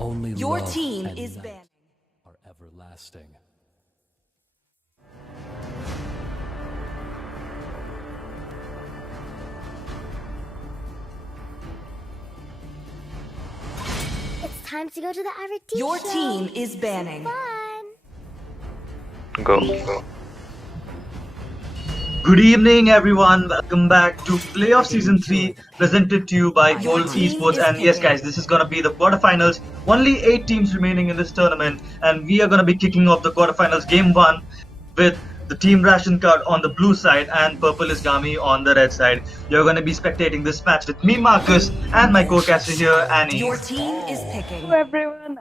Only Your love team and is night banning. are everlasting. It's time to go to the Avid Your show. team is banning. Fun. Go. Good evening, everyone. Welcome back to Playoff Season 3, presented to you by Your Colt team Esports. is And yes, picking. guys, this is going to be the quarterfinals. Only 8 teams remaining in this tournament, and we are going to be kicking off the quarterfinals game 1 with the team ration card on the blue side and purple is Gami on the red side. You're going to be spectating this match with me, Marcus, and my co-caster here, Annie. Your team is picking. Hello everyone,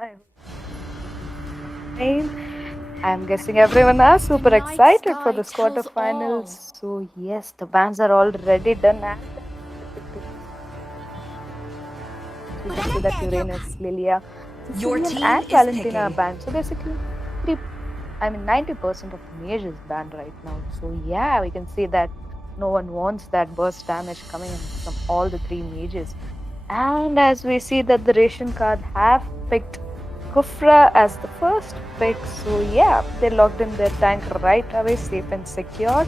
I'm guessing everyone is super excited for this quarterfinals. So yes, the bands are already done and we can see that Uranus, Lilia, Your Sicilian team and is Valentina are picking. banned. So basically 90% of mage is banned right now. So yeah, we can see that no one wants that burst damage coming in from all the 3 mages. And as we see that the ration card have picked Kufra as the first pick. So yeah, they logged in their tank right away, safe and secure.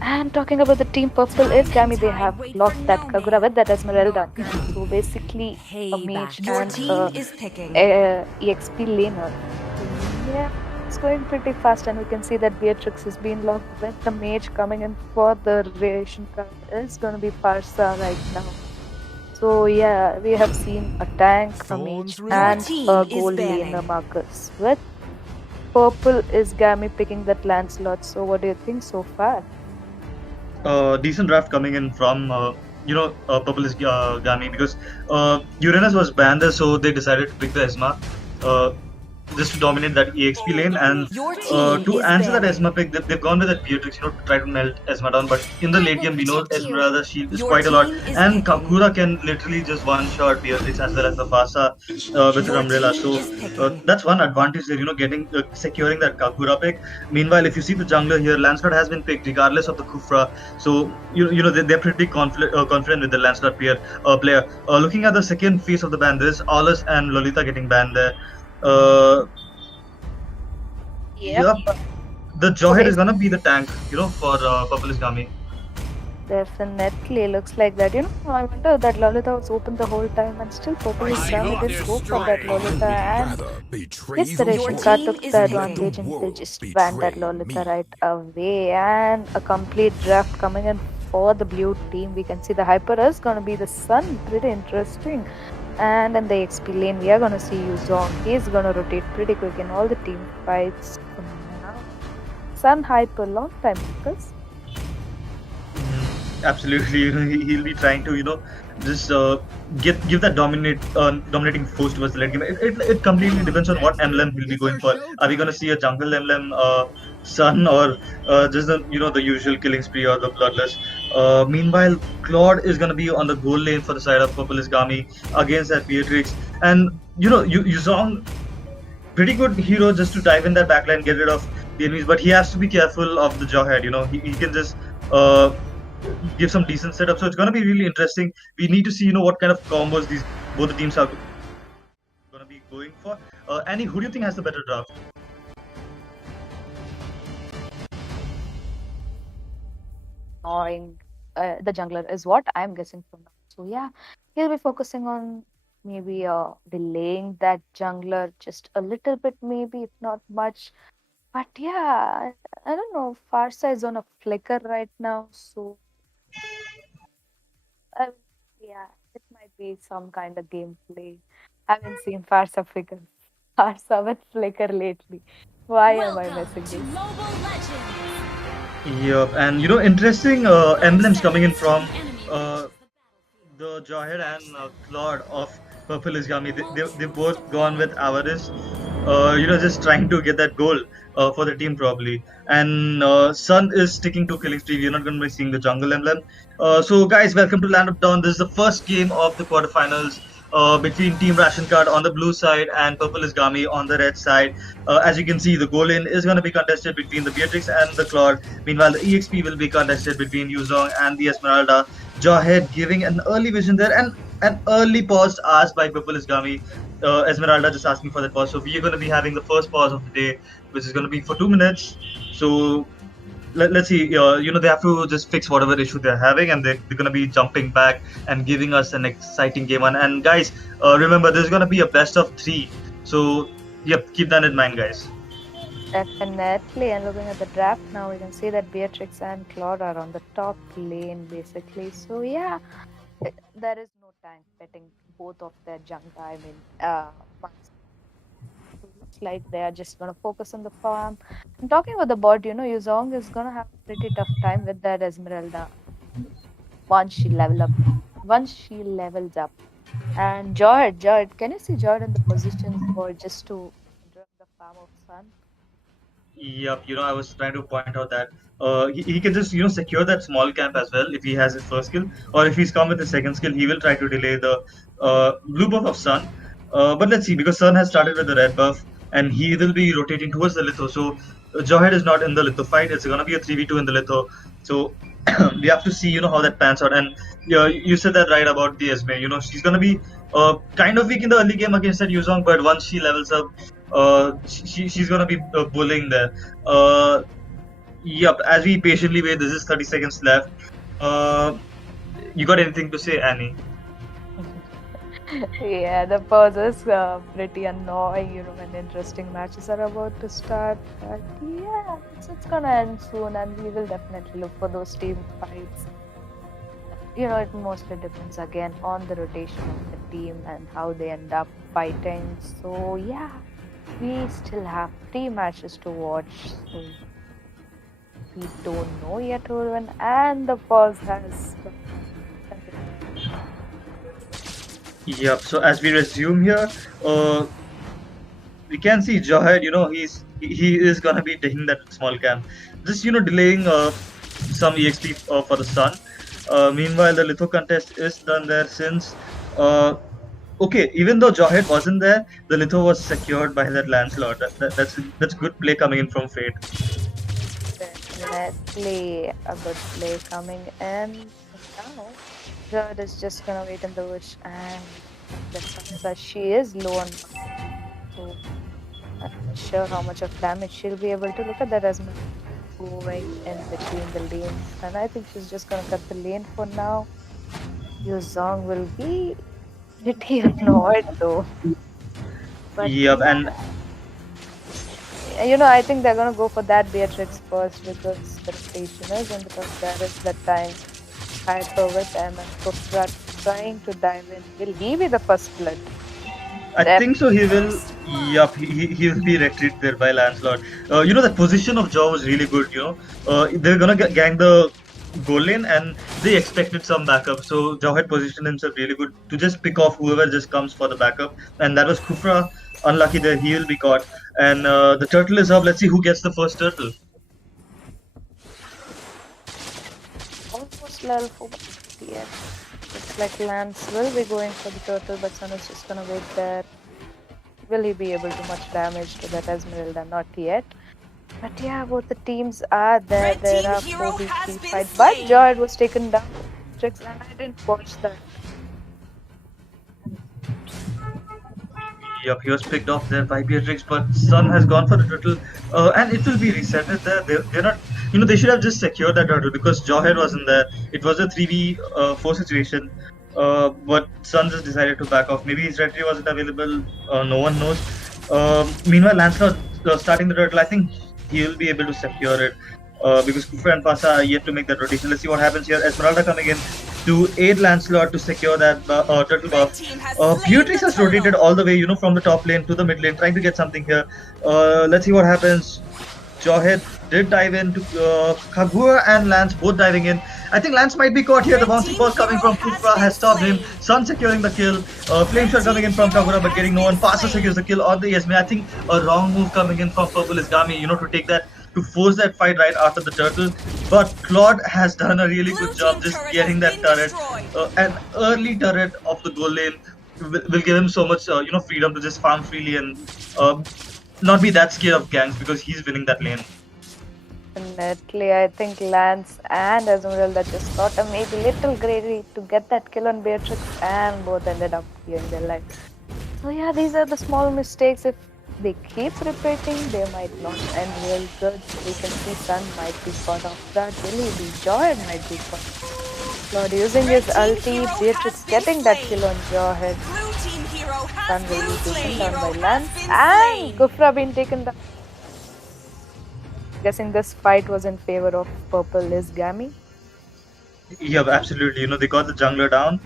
And talking about the team purple is Gami, they have locked that Kagura with that Esmeralda. So basically a mage Your and team is picking. EXP laner. So yeah, it's going pretty fast and we can see that Beatrix is being locked with the mage coming in for the ration card is going to be Farsa right now. So yeah, we have seen a tank, a mage, and a gold laner Marcus. With purple is Gami picking that Lancelot. So what do you think so far? Decent draft coming in from purple is Gami because Uranus was banned there, so they decided to pick the Esma just to dominate that EXP lane. And Your team to is answer that banning. Esma pick, they've gone with that Beatrix, to try to melt Esma down. But in the late game, we know Esmeralda's shield is Your quite a lot, team is and picking. Kakura can literally just one-shot Beatrix as well as the Fasa with her Your umbrella. team So is picking. that's one advantage there, getting securing that Kakura pick. Meanwhile, if you see the jungler here, Lancelot has been picked regardless of the Kufra. So they're pretty confident with the Lancelot player. Looking at the second phase of the ban, there's Aulus and Lolita getting banned there. Yep. The Jawhead is gonna be the tank, for Purple is Gami. Definitely looks like that. I wonder that Lolita was open the whole time and still Purple is Gami did go for that Lolita and yes, the ration card took the advantage and they just banned that Lolita right away and a complete draft coming in for the blue team. We can see the Hyper is gonna be the Sun, pretty interesting. And in the XP lane, we are gonna see Yuzong. He's gonna rotate pretty quick in all the team fights. Now, Sun Hyper, long time because. Absolutely, he'll be trying to just give that dominating force towards the late game. It completely depends on what emblem he'll be going for. Are we gonna see a jungle emblem, Sun, or just the usual killing spree or the bloodlust? Meanwhile, Claude is gonna be on the goal lane for the side of Purple is Gami against that Beatrix, and Yuzong, pretty good hero just to dive in that backline, get rid of the enemies, but he has to be careful of the Jawhead. He can just give some decent setup. So it's going to be really interesting. We need to see, what kind of combos both the teams are going to be going for. Annie, who do you think has the better draft? The jungler is what I'm guessing from now. So yeah, he'll be focusing on maybe delaying that jungler just a little bit, maybe if not much. But yeah, I don't know. Farsa is on a flicker right now, so yeah, it might be some kind of gameplay. I haven't seen Farsa flicker, Farsa with flicker lately. Why am I missing this? Yep, and interesting emblems coming in from the Jawhead and Claude of Purple is Gami. They both gone with Avarice, just trying to get that goal for the team probably. And Sun is sticking to killing spree. We're not going to be seeing the jungle emblem. So guys, welcome to Land of Dawn. This is the first game of the quarterfinals. Between Team Ration Card on the blue side and Purple is Gami on the red side. As you can see, the goal in is going to be contested between the Beatrix and the Claude. Meanwhile, the EXP will be contested between Yuzong and the Esmeralda. Jawhead giving an early vision there, and an early pause asked by Purple Isgami. Esmeralda just asking for that pause. So we are going to be having the first pause of the day, which is going to be for 2 minutes. So let's see. They have to just fix whatever issue they're having, and they're going to be jumping back and giving us an exciting game. And guys, remember, there's going to be a best of 3. So, yep, keep that in mind, guys. Definitely, and looking at the draft now, we can see that Beatrix and Claude are on the top lane basically. So yeah, there is no tank betting both of their jungle. I mean, looks like they are just gonna focus on the farm. And talking about the bot, Yuzong is gonna have a pretty tough time with that Esmeralda once she levels up. And Jord, can you see Jord in the position for just to interrupt the farm of Sun? Yep, I was trying to point out that he can just secure that small camp as well if he has his first skill, or if he's come with his second skill, he will try to delay the blue buff of Sun. But let's see, because Sun has started with the red buff and he will be rotating towards the litho. So Jawhead is not in the litho fight. It's gonna be a 3v2 in the litho. So we have to see how that pans out. And you said that right about the Esme. She's gonna be kind of weak in the early game against that Yuzong, but once she levels up, she's gonna be bullying there. Yep. As we patiently wait, this is 30 seconds left. You got anything to say, Annie? Yeah, the pause is pretty annoying, when interesting matches are about to start. But yeah, it's gonna end soon, and we will definitely look for those team fights. It mostly depends again on the rotation of the team and how they end up fighting. So yeah, we still have 3 matches to watch. So we don't know yet who will win, and the pause has. Yep. So as we resume here, we can see Jawhead. He is gonna be taking that small camp, just delaying some exp for the Sun. Meanwhile, the litho contest is done there since. Okay, even though Jawhead wasn't there, the litho was secured by that Lancelot. That's good play coming in from Fate. Definitely a good play coming in. Now, Jord is just gonna wait in the bush, and that she is low on. So I'm not sure how much of damage she'll be able to. Look at that Esme going in between the lanes, and I think she's just gonna cut the lane for now. Yuzong will be pretty annoyed though. But Yep, and I think they're gonna go for that Beatrix first because the rotation is, and because there is that time hyper with them, and Kufra trying to dive in. Will he be the first blood? I think so. He will. Yup, he will be retreated there by Lancelot. The position of Jaw was really good. They're gonna gang the goal lane, and they expected some backup. So Jaw had positioned himself really good to just pick off whoever just comes for the backup, and that was Kufra. Unlucky there, he will be caught. And the turtle is up. Let's see who gets the first turtle. Almost level 4. Yeah. Looks like Lance will be going for the turtle, but Sun is just gonna wait there. Will he be able to do much damage to that Esmeralda? Not yet. But yeah, both the teams are there. There are 4v3 fights. But Jord was taken down. And I didn't watch that. Yup, he was picked off there by Beatrix, but Sun has gone for the turtle, and it will be resetted there. They're not, they should have just secured that turtle because Jawhead wasn't there. It was a 3v4 situation, but Sun just decided to back off. Maybe his red tree wasn't available, no one knows. Meanwhile, Lancelot starting the turtle, I think he will be able to secure it because Kufra and Pasa are yet to make that rotation. Let's see what happens here. Esmeralda coming in to aid Lancelot to secure that turtle buff. Beatrix has rotated all the way, from the top lane to the mid lane, trying to get something here. Let's see what happens. Jawhead did dive in to Kagura and Lance both diving in. I think Lance might be caught here. The bouncing ball coming from Kufra has stopped him. Sun securing the kill. Flame shot coming in from Kagura but getting no one. Pasa secures the kill on the Yasmin. I think a wrong move coming in from Purple Isgami, to take that, to force that fight right after the turtle. But Claude has done a really good job just getting that turret. An early turret of the goal lane will give him so much, freedom to just farm freely and not be that scared of ganks because he's winning that lane. Definitely, I think Lance and Esmeralda just thought maybe little greedy to get that kill on Beatrix, and both ended up clearing their life. So yeah, these are the small mistakes. If they keep repeating, they might not end real good. We can see Sun might be caught off guard. Really, the Jawhead might be caught. Lord using his ulti, Beatrix getting that kill on Jawhead. Sun will be taken down by Lance, and Gufra being taken down. Guessing this fight was in favor of purple is Gami. Yeah, absolutely. They got the jungler down,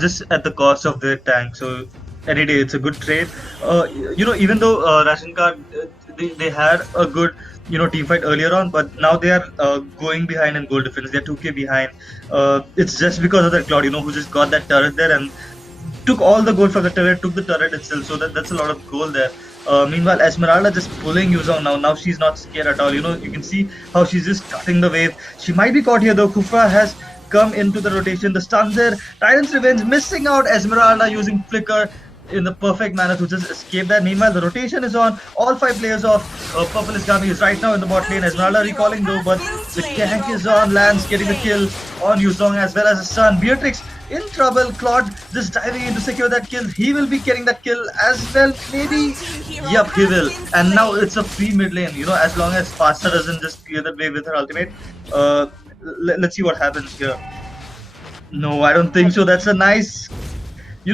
just at the cost of their tank. So any day, it's a good trade. Even though Ration Card, they had a good team fight earlier on, but now they are going behind in gold defense. They're 2k behind. It's just because of that Cloud, who just got that turret there and took all the gold from the turret, took the turret itself. So that's a lot of gold there. Meanwhile, Esmeralda just pulling Yuzong now. Now she's not scared at all. You can see how she's just cutting the wave. She might be caught here though. Kufra has come into the rotation. The stuns there. Tyrant's Revenge missing out. Esmeralda using Flicker in the perfect manner to just escape that. Meanwhile, the rotation is on. All 5 players off. Purple is coming. Is right now in the bot lane. Esmeralda recalling though, but the gank is on. Lance getting the kill on Yuzong as well as his son. Beatrix in trouble. Claude just diving in to secure that kill. He will be getting that kill as well. Maybe. Yep, he will. And now it's a free mid lane. As long as Pasta doesn't just clear that wave with her ultimate. Let's see what happens here. No, I don't think so. That's a nice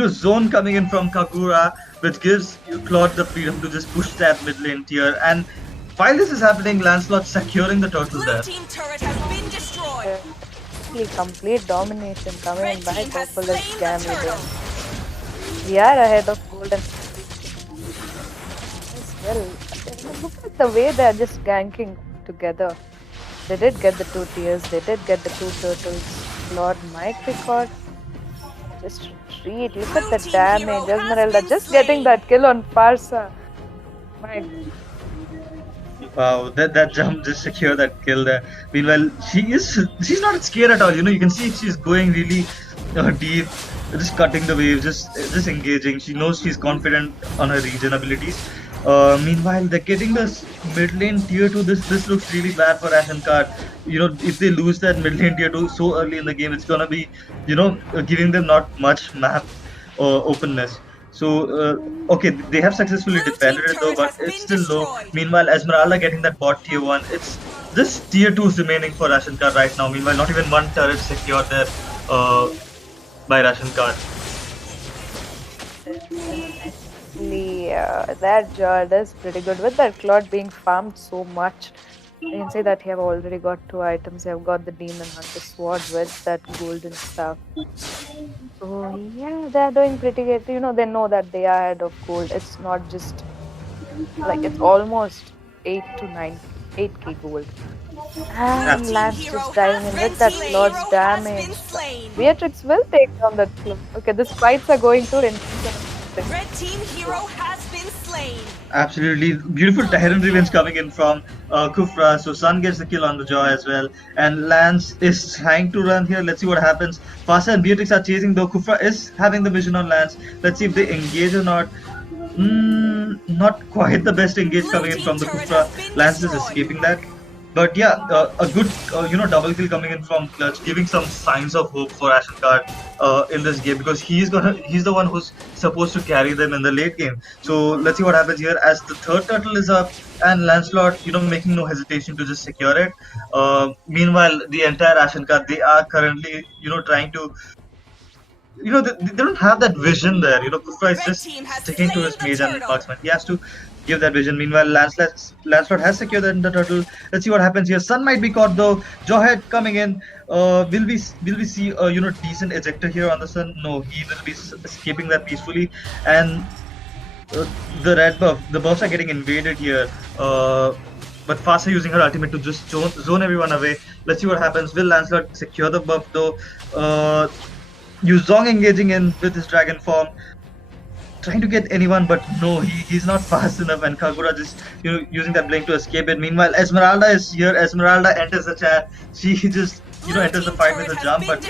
zone coming in from Kagura, which gives Claude the freedom to just push that mid lane tier. And while this is happening, Lancelot securing the turtle there. Complete domination coming in by Purple is Gami there. We are ahead of Gold and as well. Look at the way they are just ganking together. They did get the 2 tiers, they did get the 2 turtles. Lord might be caught. Just retreat. Look at the damage. Esmeralda just getting that kill on Farsa. My Wow, that jump just secure that kill there. Meanwhile, she's not scared at all. You can see she's going really deep, just cutting the waves, just engaging. She knows she's confident on her regen abilities. Meanwhile, they're getting this mid lane tier 2. This looks really bad for Ashen Card. If they lose that mid lane tier 2 so early in the game, it's gonna be giving them not much map openness. So, okay, they have successfully defended it though, but it's still low. Meanwhile, Esmeralda getting that bot tier 1. It's just tier 2 is remaining for Ration Card right now. Meanwhile, not even one turret secured there by Ration Card. That Jord is pretty good with that Claude being farmed so much. You can say that you have already got 2 items. You have got the Demon Hunter Sword with that golden stuff. So yeah, they are doing pretty good. They know that they are ahead of gold. It's not just like it's almost 8k gold. And Lance just diving in with that Claude's damage. Beatrix will take down that Claude. Okay, these fights are going to Red team hero has been slain. Absolutely beautiful Tyrant Revenge coming in from Kufra. So Sun gets the kill on the jaw as well, and Lance is trying to run here. Let's see what happens. Fasa and Beatrix are chasing though. Kufra is having the vision on Lance. Let's see if they engage or not. Not quite the best engage coming in from the Kufra. Lance is escaping that. But yeah, a good double kill coming in from Clutch, giving some signs of hope for Ashen Card in this game, because he's the one who's supposed to carry them in the late game. So let's see what happens here as the 3rd turtle is up and Lancelot making no hesitation to just secure it. Meanwhile, the entire Ashen Card, they are currently trying to they don't have that vision there. Kufra is just sticking to his mage and marksman. He has to give that vision. Meanwhile, Lancelot has secured the turtle. Let's see what happens here. Sun might be caught though. Jawhead coming in. Will we see a decent ejector here on the Sun? No, he will be escaping that peacefully. And the red buff, the buffs are getting invaded here. But Fasa using her ultimate to just zone everyone away. Let's see what happens. Will Lancelot secure the buff though? Yuzong engaging in with his dragon form, trying to get anyone, but no, he's not fast enough, and Kagura just using that blink to escape it. Meanwhile, Esmeralda is here. Esmeralda enters the chat. She just enters the fight with a jump, but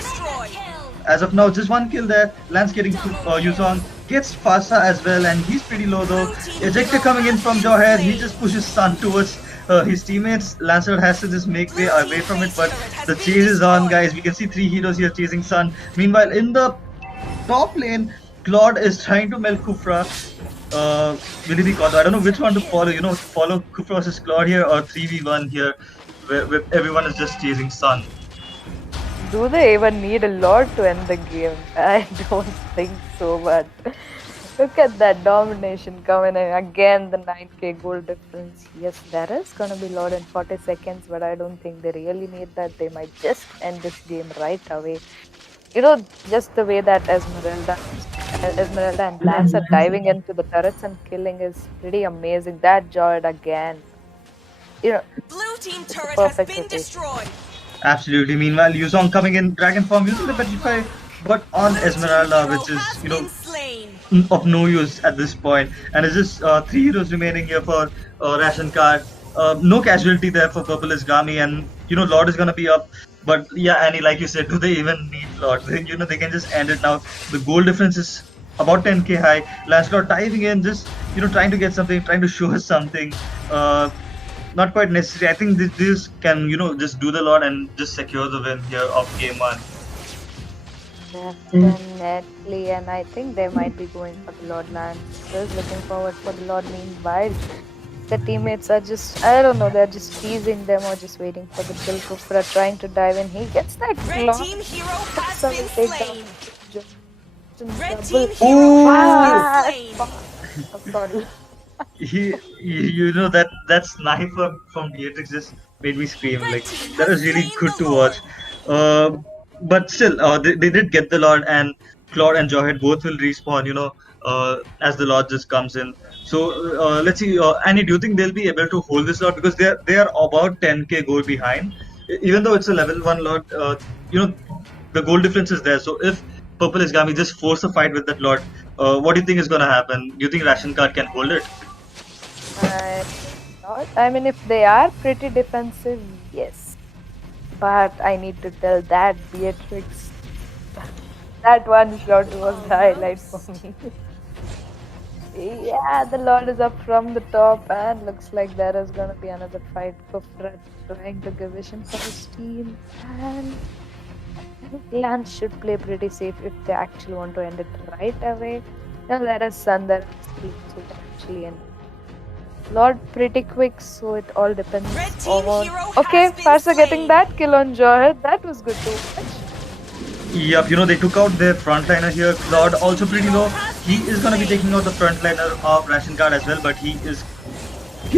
as of now, just 1 kill there. Lance getting Yuzong, gets Fasa as well, and he's pretty low though. Ejector coming in from Jawhead. He just pushes Sun towards his teammates, Lancelot has to just make way away from it, but the chase is on, guys. We can see 3 heroes here chasing Sun. Meanwhile, in the top lane, Claude is trying to melt Kufra. Will he be caught? I don't know which one to follow. Follow Kufra versus Claude here or 3v1 here, where everyone is just chasing Sun. Do they even need a lot to end the game? I don't think so, but look at that domination coming in. Again, the 9k goal difference. Yes, there is going to be a lot in 40 seconds, but I don't think they really need that. They might just end this game right away. Just the way that Esmeralda and Lance are diving into the turrets and killing is pretty amazing. That Joy again. Blue team turret has Perfect been rotation. destroyed. Absolutely. Meanwhile, Yuzong coming in Dragon form using the Petrify, but on Esmeralda, which is of no use at this point. And it's just 3 heroes remaining here for Ration Card. No casualty there for Purple Isgami, and Lord is gonna be up. But yeah, Annie, like you said, do they even need Lord? They can just end it now. The goal difference is about 10k high. Lancelot diving in, just trying to get something, trying to show us something. Not quite necessary. I think this can just do the lot and just secure the win here of game 1. Definitely, and I think they might be going for the Lord Lance. Just looking forward for the Lord. Meanwhile, the teammates are just, I don't know, they're just teasing them or just waiting for the kill. Kufra trying to dive in. He gets that Red block. team hero has Some been takedown. slain. Red team hero has been slain. I'm sorry. That sniper from Beatrix just made me scream. Like, that was really good to watch. But still, they did get the Lord, and Claude and Jawhead both will respawn, as the Lord just comes in. So let's see, Annie, do you think they'll be able to hold this Lord? Because they are about 10k goal behind. Even though it's a level 1 Lord, the goal difference is there. So if Purple Isgami just force a fight with that Lord, what do you think is going to happen? Do you think Ration Card can hold it? I mean, if they are pretty defensive, yes. But I need to tell that Beatrix, that one shot was the highlight for me. Yeah, the Lord is up from the top, and looks like there is going to be another fight. Kufra trying to give vision for his team, and I think Lance should play pretty safe if they actually want to end it right away. Now there is Sun that actually end. Lord pretty quick, so it all depends on. Okay, Farsa getting that kill on Jawhead. That was good too. Yep, they took out their frontliner here. Claude also pretty low. He is gonna be taking out the frontliner of Ration Card as well, but he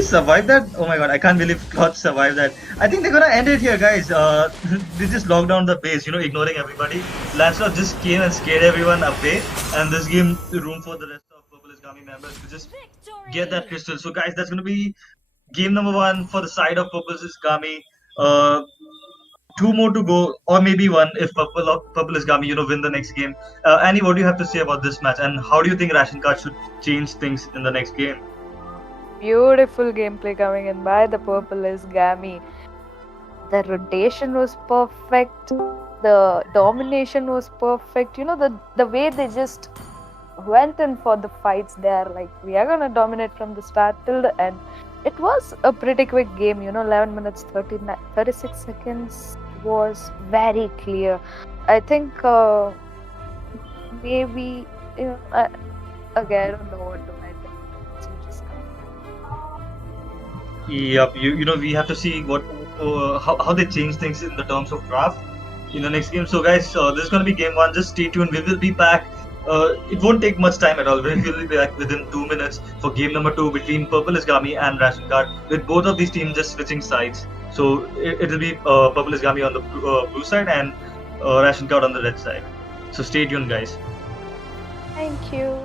survived that. Oh my god, I can't believe Claude survived that. I think they're gonna end it here, guys. They just locked down the base, ignoring everybody. Lancelot just came and scared everyone away, and this gave room for the rest of Purple Isgami members to just get that crystal. So guys, that's gonna be game number 1 for the side of Purple Isgami. 2 more to go, or maybe 1 if Purple Isgami, win the next game. Annie, what do you have to say about this match, and how do you think Ration Card should change things in the next game? Beautiful gameplay coming in by the Purple Isgami. The rotation was perfect. The domination was perfect. The way they just went in for the fights there, like, we are gonna dominate from the start till the end. It was a pretty quick game, 11 minutes 36 seconds was very clear. I think maybe I don't know what to make. Yep, we have to see what how they change things in the terms of draft in the next game. So guys, this is gonna be game 1. Just stay tuned. We will be back. It won't take much time at all. We will be back within 2 minutes for game number 2 between Purple Isgami and Ration Card, with both of these teams just switching sides. So it will be Purple Isgami on the blue side and Ration Card on the red side. So stay tuned, guys. Thank you.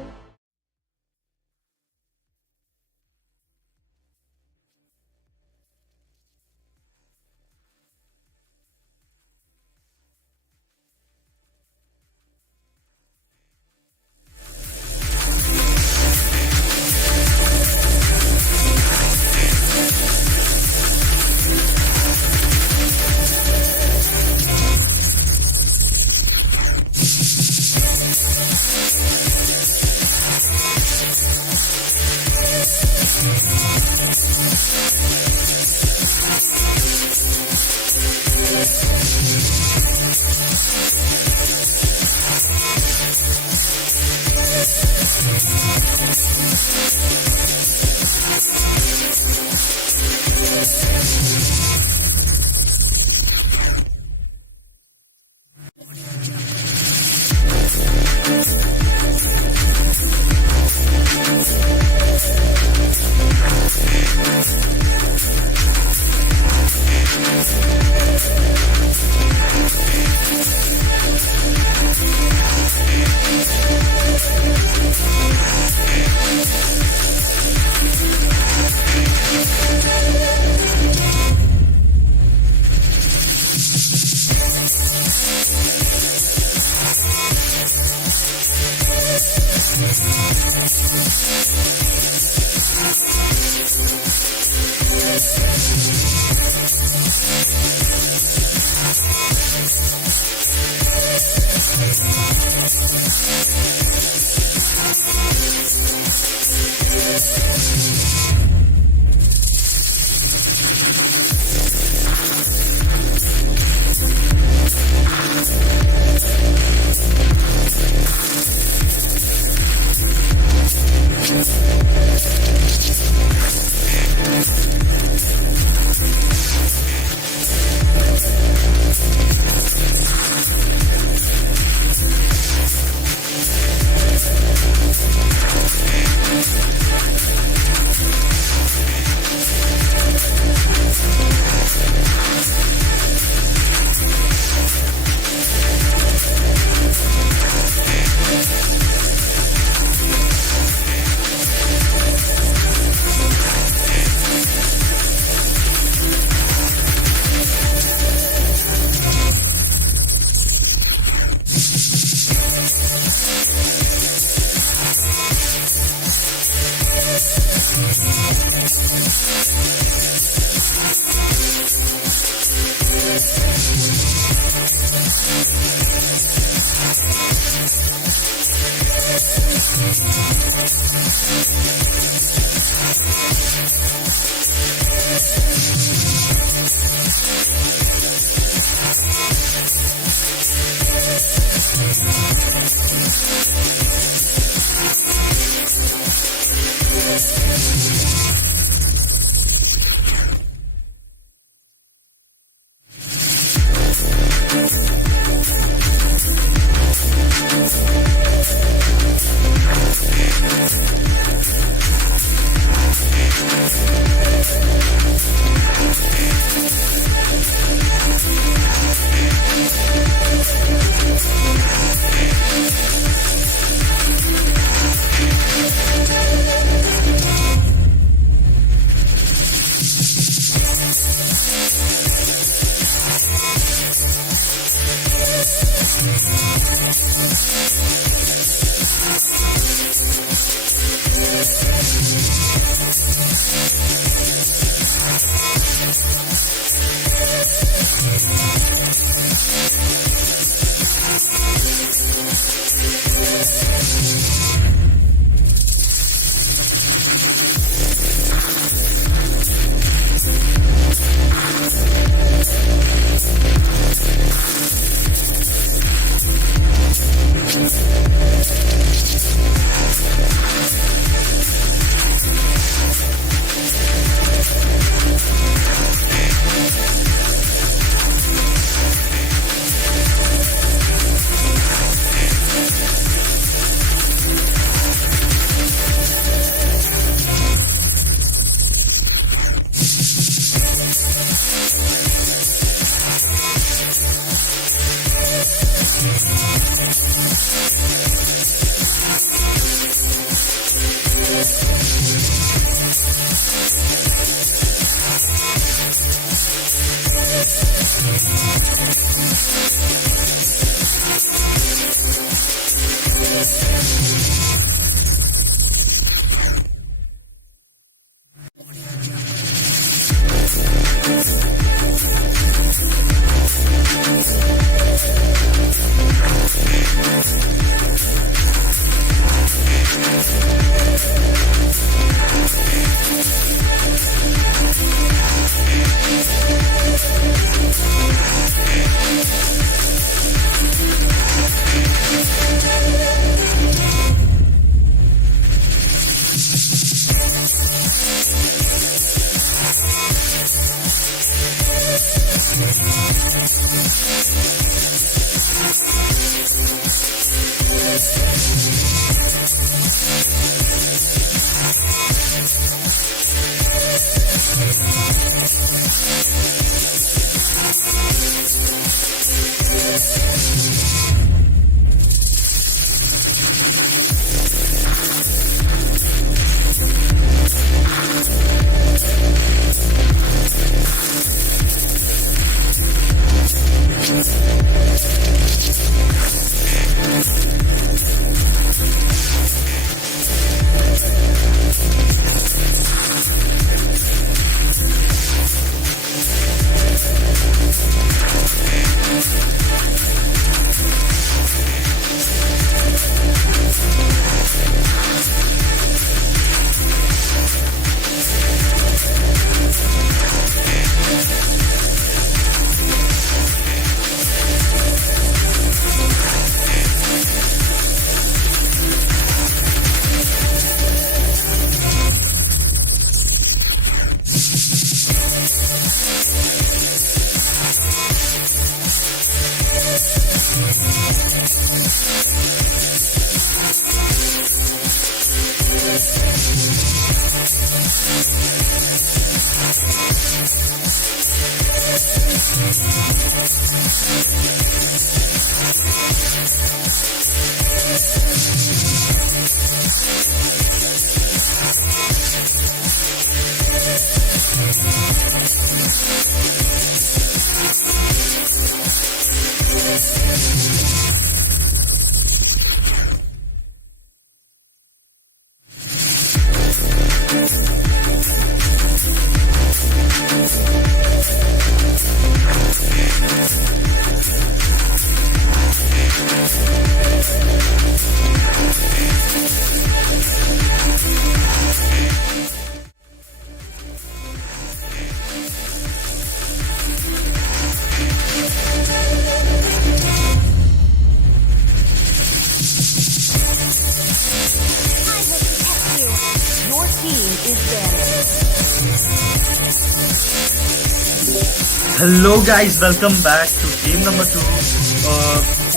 Hello guys, welcome back to game number 2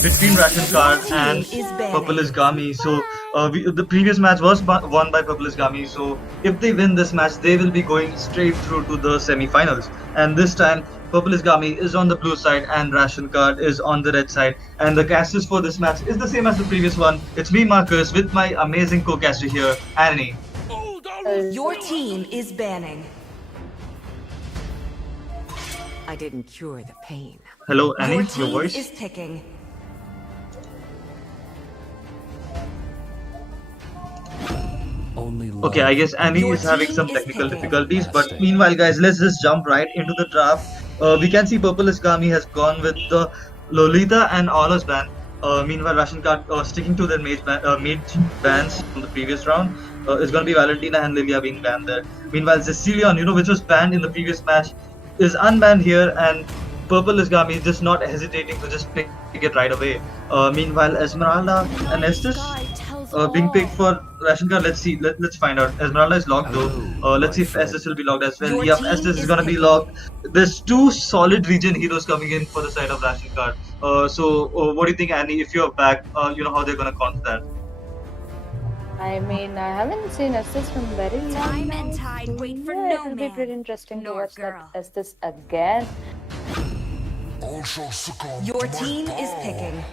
between Ration Card and Purple Gami. So the previous match was won by Purple Gami. So if they win this match, they will be going straight through to the semi-finals. And this time, Purple Gami is on the blue side and Ration Card is on the red side. And the casters for this match is the same as the previous one. It's me, Marcus, with my amazing co-caster here, Annie. Your team is banning. I didn't cure the pain. Hello, Annie, Your your team voice. is picking. Only Okay, I guess Annie Your is having team some is technical picking. difficulties, but meanwhile, guys, let's just jump right into the draft. We can see Purple Gami has gone with the Lolita and Aula's ban. Meanwhile, Russian Card sticking to their mage bans from the previous round. It's going to be Valentina and Lilia being banned there. Meanwhile, Cecilion, which was banned in the previous match, is unbanned here, and Purple Gami is just not hesitating to just pick it right away. Meanwhile, Esmeralda and Estes being picked for Ration Card. Let's see. Let's find out. Esmeralda is locked though. Let's see if Estes will be locked as well. Your Yep, team Estes is is gonna be picking. locked. There's two solid region heroes coming in for the side of Ration Card. So what do you think, Annie? If you're back, how they're gonna counter that? I mean, I haven't seen Estes from very long Time now, and tide so wait for yeah, no it'll be man, pretty interesting to nor watch girl. that Estes again. Your team is picking.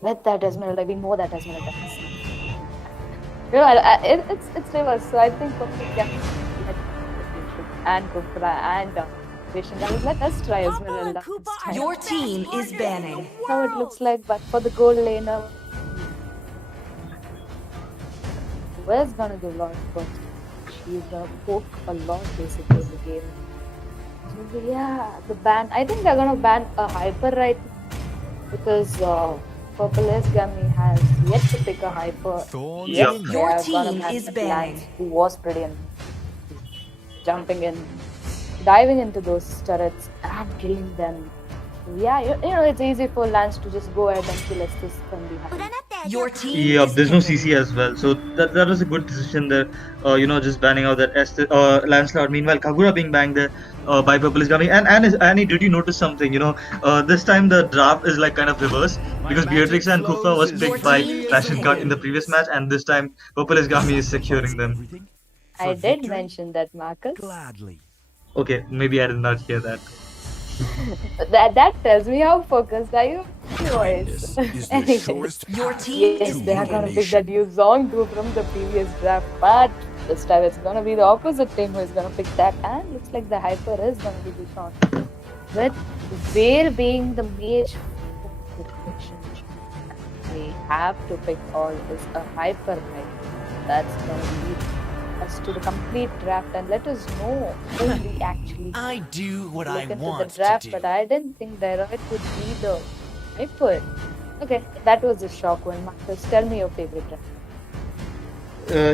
Let that Esmeralda be more that Esmeralda. It's reverse. So I think and Kufra and Vision. Let us try Esmeralda. this time. Your team is banning. How it looks like, but for the gold laner, Where's gonna do a lot first. She's gonna poke a lot basically in the game. So yeah, the ban. I think they're gonna ban a hyper right now because Purple Gummy has yet to pick a hyper. Yeah. Your They are gonna team ban is the banning. Lance, who was pretty jumping in, diving into those turrets and killing them. Yeah, it's easy for Lance to just go ahead and kill Estes from behind. Your team Yeah, is there's no picking. CC as well, so that was a good decision there. Just banning out that Lancelot. Meanwhile, Kagura being banged there by Purple is coming. And Annie, did you notice something? This time the draft is like kind of reversed because Beatrix and Kufa was Your picked by team is Ration Card in the picking. previous match, and this time Purple Isgami is securing them. I did mention that, Marcus. Okay, maybe I did not hear that. That tells me how focused are you on your voice. Anyways, Your team yes, is they are gonna picking. pick that Yu Zong too from the previous draft, but this time it's gonna be the opposite team who is gonna pick that, and looks like the hyper is gonna be Dushan. With Where being the mage for protection, they have to pick all is a hyper right. That's gonna lead us to the complete draft and let us know who we actually I do what I look into the want to draft, do. but I didn't think Dairoid would be the hyper. Okay, that was a shock one. Marcus, tell me your favorite draft.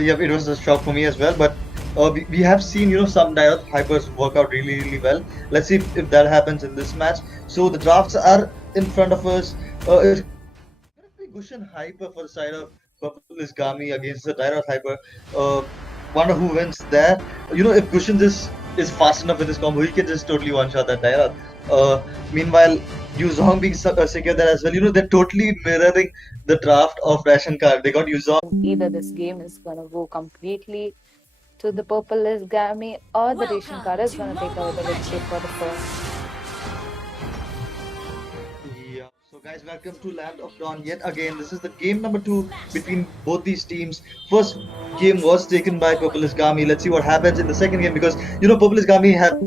Yeah, it was a shock for me as well. But we have seen, some Dialog hypers work out really, really well. Let's see if that happens in this match. So the drafts are in front of us. It's gonna be Gushin hyper for the side of Purple is Gami against the Dialog hyper. Uh, Wonder who wins there. If Gushin is fast enough with his combo, he can just totally one shot that Dialog. Meanwhile, Yuzong being secure there as well. They're totally mirroring the draft of Ration Card. They got Yuzong. Either this game is gonna go completely to the purple is Gami or the ration card is gonna take away the victory for the first. Yeah. So guys, welcome to Land of Dawn yet again. This is the game number 2 between both these teams. First game was taken by Purple Gami. Let's see what happens in the second game because Purple Gami have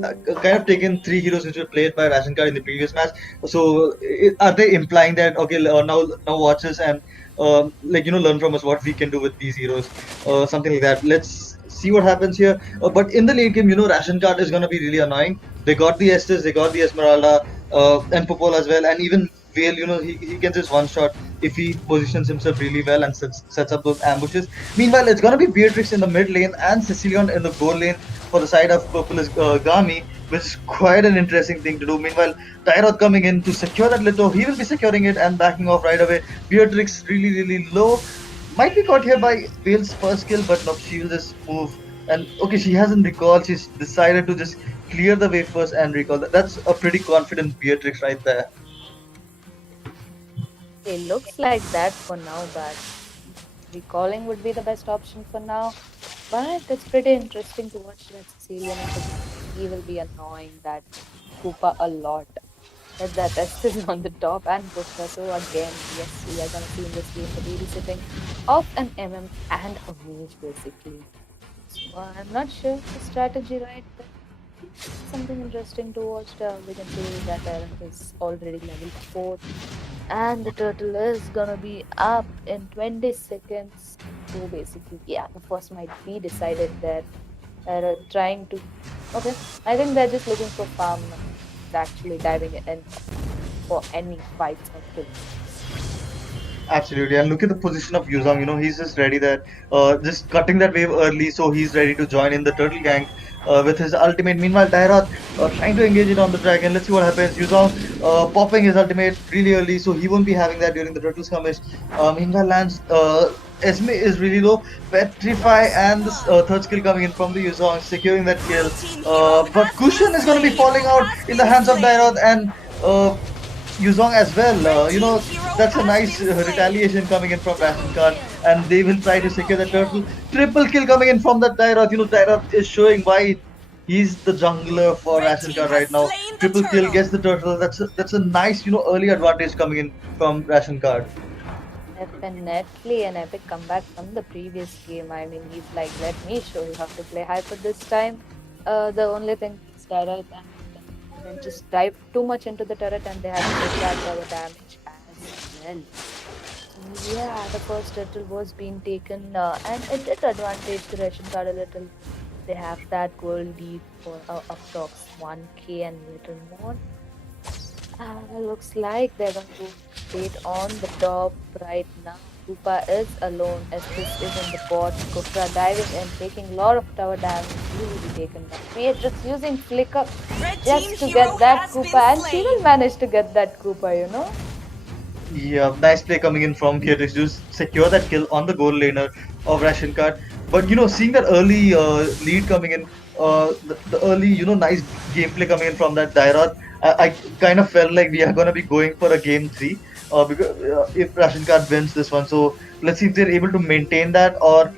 kind of taken 3 heroes which were played by Ration Card in the previous match. So are they implying that okay now watch us and learn from us what we can do with these heroes, something like that. Let's see what happens here. But in the late game, Ration Card is gonna be really annoying. They got the Estes, they got the Esmeralda, and Popol as well, and even Vale, he can just one shot if he positions himself really well and sets up those ambushes. Meanwhile, it's gonna be Beatrix in the mid lane and Cecilion in the goal lane for the side of Purple Gami, which is quite an interesting thing to do. Meanwhile, Tyroth coming in to secure that Little, he will be securing it and backing off right away. Beatrix really, really low. Might be caught here by Vale's first kill, but no, she will just move. And okay, she hasn't recalled. She's decided to just clear the way first and recall. That's a pretty confident Beatrix right there. It looks like that for now, but recalling would be the best option for now. But it's pretty interesting to watch that Cecilian. He will be annoying that Koopa a lot. That S is on the top and Koopa. So again, yes, we are gonna see in this game the babysitting of an MM and a mage basically. So I'm not sure the strategy right there. Something interesting to watch. We can see that Tyrant is already level 4 and the turtle is gonna be up in 20 seconds. So basically, yeah, the first might be decided there. They're trying to. Okay, I think they're just looking for farm, actually diving in for any fights or kills. Absolutely, and look at the position of Yuzong. He's just ready there, just cutting that wave early, so he's ready to join in the turtle gang with his ultimate. Meanwhile, Tyroth trying to engage it on the dragon. Let's see what happens. Yuzong popping his ultimate really early, so he won't be having that during the turtle skirmish. Meanwhile, Lance Esme is really low. Petrify and the third skill coming in from the Yuzong, securing that kill. But Kushan is going to be falling out in the hands of Tyroth and. Yuzong as well, that's a nice retaliation coming in from Ration Card, and they will try to secure the turtle. Triple kill coming in from the Tyroth. Tyroth is showing why he's the jungler for Ration Card right now. Triple kill gets the turtle. That's a nice, early advantage coming in from Ration Card. Definitely an epic comeback from the previous game. I mean, he's like, let me show you how to play hyper this time. The only thing is Tyroth and just dive too much into the turret and they have to take that tower damage as well. So yeah, the first turtle was being taken and it did advantage the Russian card a little. They have that gold lead for approx 1k and little more. Looks like they're going to wait on the top right now. Koopa is alone as this is in the bot. Kufra diving and taking a lot of tower damage. He will be taken down. Beatrix using flicker just to get that Koopa and she will manage to get that Koopa, Yeah, nice play coming in from Beatrix to secure that kill on the goal laner of Ration Card. But seeing that early lead coming in, the early nice gameplay coming in from that Dairoth, I kind of felt like we are gonna be going for a game three. Because if Ration Card wins this one, so let's see if they're able to maintain that, or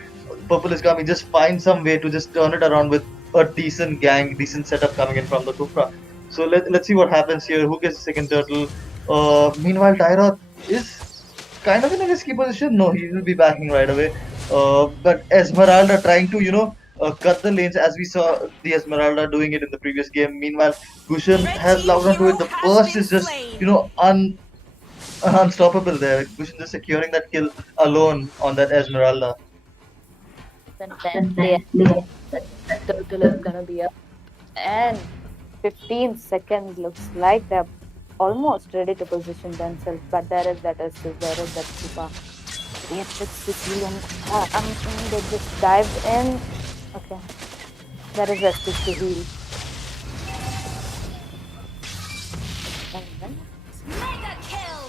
Purple is gonna just find some way to just turn it around with a decent gang, decent setup coming in from the Kufra. So let's see what happens here. Who gets the second turtle? Meanwhile, Dairoth is kind of in a risky position. No, he will be backing right away. But Esmeralda trying to, cut the lanes as we saw the Esmeralda doing it in the previous game. Meanwhile, Gushan Red has team logged onto it. hero The has burst been is just, slain. unstoppable there. Gushan just securing that kill alone on that Esmeralda. Then definitely the turtle is gonna be up. And 15 seconds looks like they're almost ready to position themselves. But there is that assist, there is that super. Yes, it's Sicilian. They just dive in. Okay. There is assist to heal. And then Mega kill.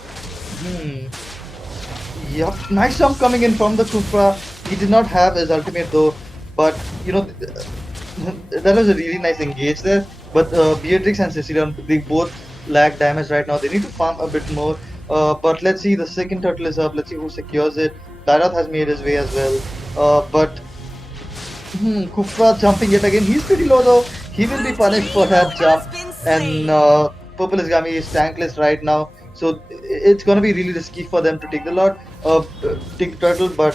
Hmm. Yep, nice jump coming in from the Kufra. He did not have his ultimate though, but that was a really nice engage there. But Beatrix and Cecilia, they both lack damage right now. They need to farm a bit more. But let's see, the second turtle is up. Let's see who secures it. Darath has made his way as well. But Kufra jumping yet again. He's pretty low though. He will be Blue team punished for hero that jump. has been And slain. Purple Isgami is tankless right now. So it's gonna be really risky for them to take the lot, take the turtle. But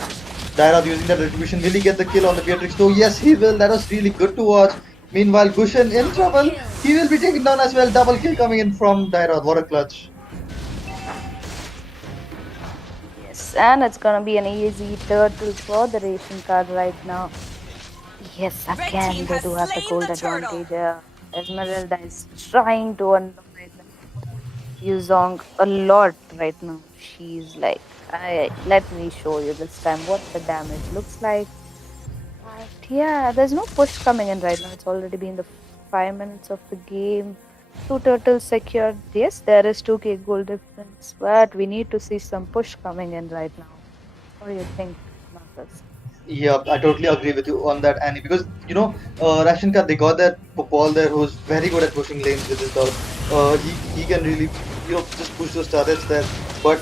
Darath using that retribution, will he get the kill on the Beatrix? So yes, he will. That was really good to watch. Meanwhile, Gushan in trouble. He will be taken down as well. Double kill coming in from Darath. What a clutch. yes, and it's gonna be an easy turtle for the ration card right now. Yes, Red again team they has do have the slain gold the turtle. advantage. Esmeralda is trying to annoy Yuzong a lot right now. She's like, let me show you this time what the damage looks like. But yeah, there's no push coming in right now. It's already been the 5 minutes of the game. Two turtles secured. Yes, there is 2k gold difference, but we need to see some push coming in right now. What do you think, Marcus? Yeah, I totally agree with you on that, Annie. Because Rashinka, they got that Popol there who's very good at pushing lanes with his dog. He can really just push those turrets there. But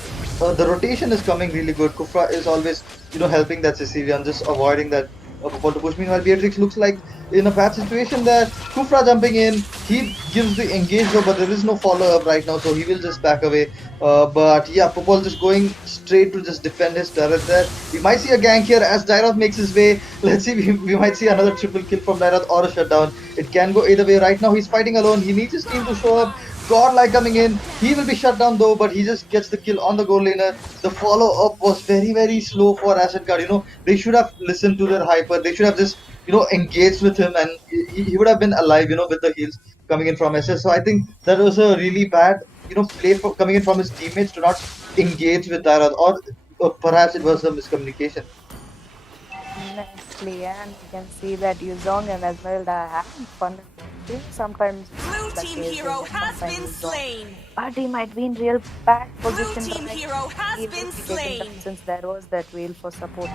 the rotation is coming really good. Kufra is always helping that Sicilian, just avoiding that Popol to push. Meanwhile, Beatrix looks like in a bad situation there. Kufra jumping in, he gives the engage though, but there is no follow up right now, so he will just back away. But yeah, Popol just going straight to just defend his turret there. We might see a gank here as Dairoth makes his way. Let's see, we might see another triple kill from Dairoth or a shutdown. It can go either way. Right now, he's fighting alone. He needs his team to show up. Godlike coming in. He will be shut down though, but he just gets the kill on the goal laner. The follow up was very, very slow for Asset Card. They should have listened to their hyper. They should have just, engaged with him, and he would have been alive, with the heals coming in from SS. So I think that was a really bad, play coming in from his teammates to not engage with Dairoth, or perhaps it was a miscommunication. Nicely, and you can see that Yuzong and Esmeralda are having fun in the game. Sometimes Blue the team case hero is has sometimes been Yuzong. slain. But he might be in real bad Blue position team right hero now. has He will been be taken down slain. since there was that wheel for support.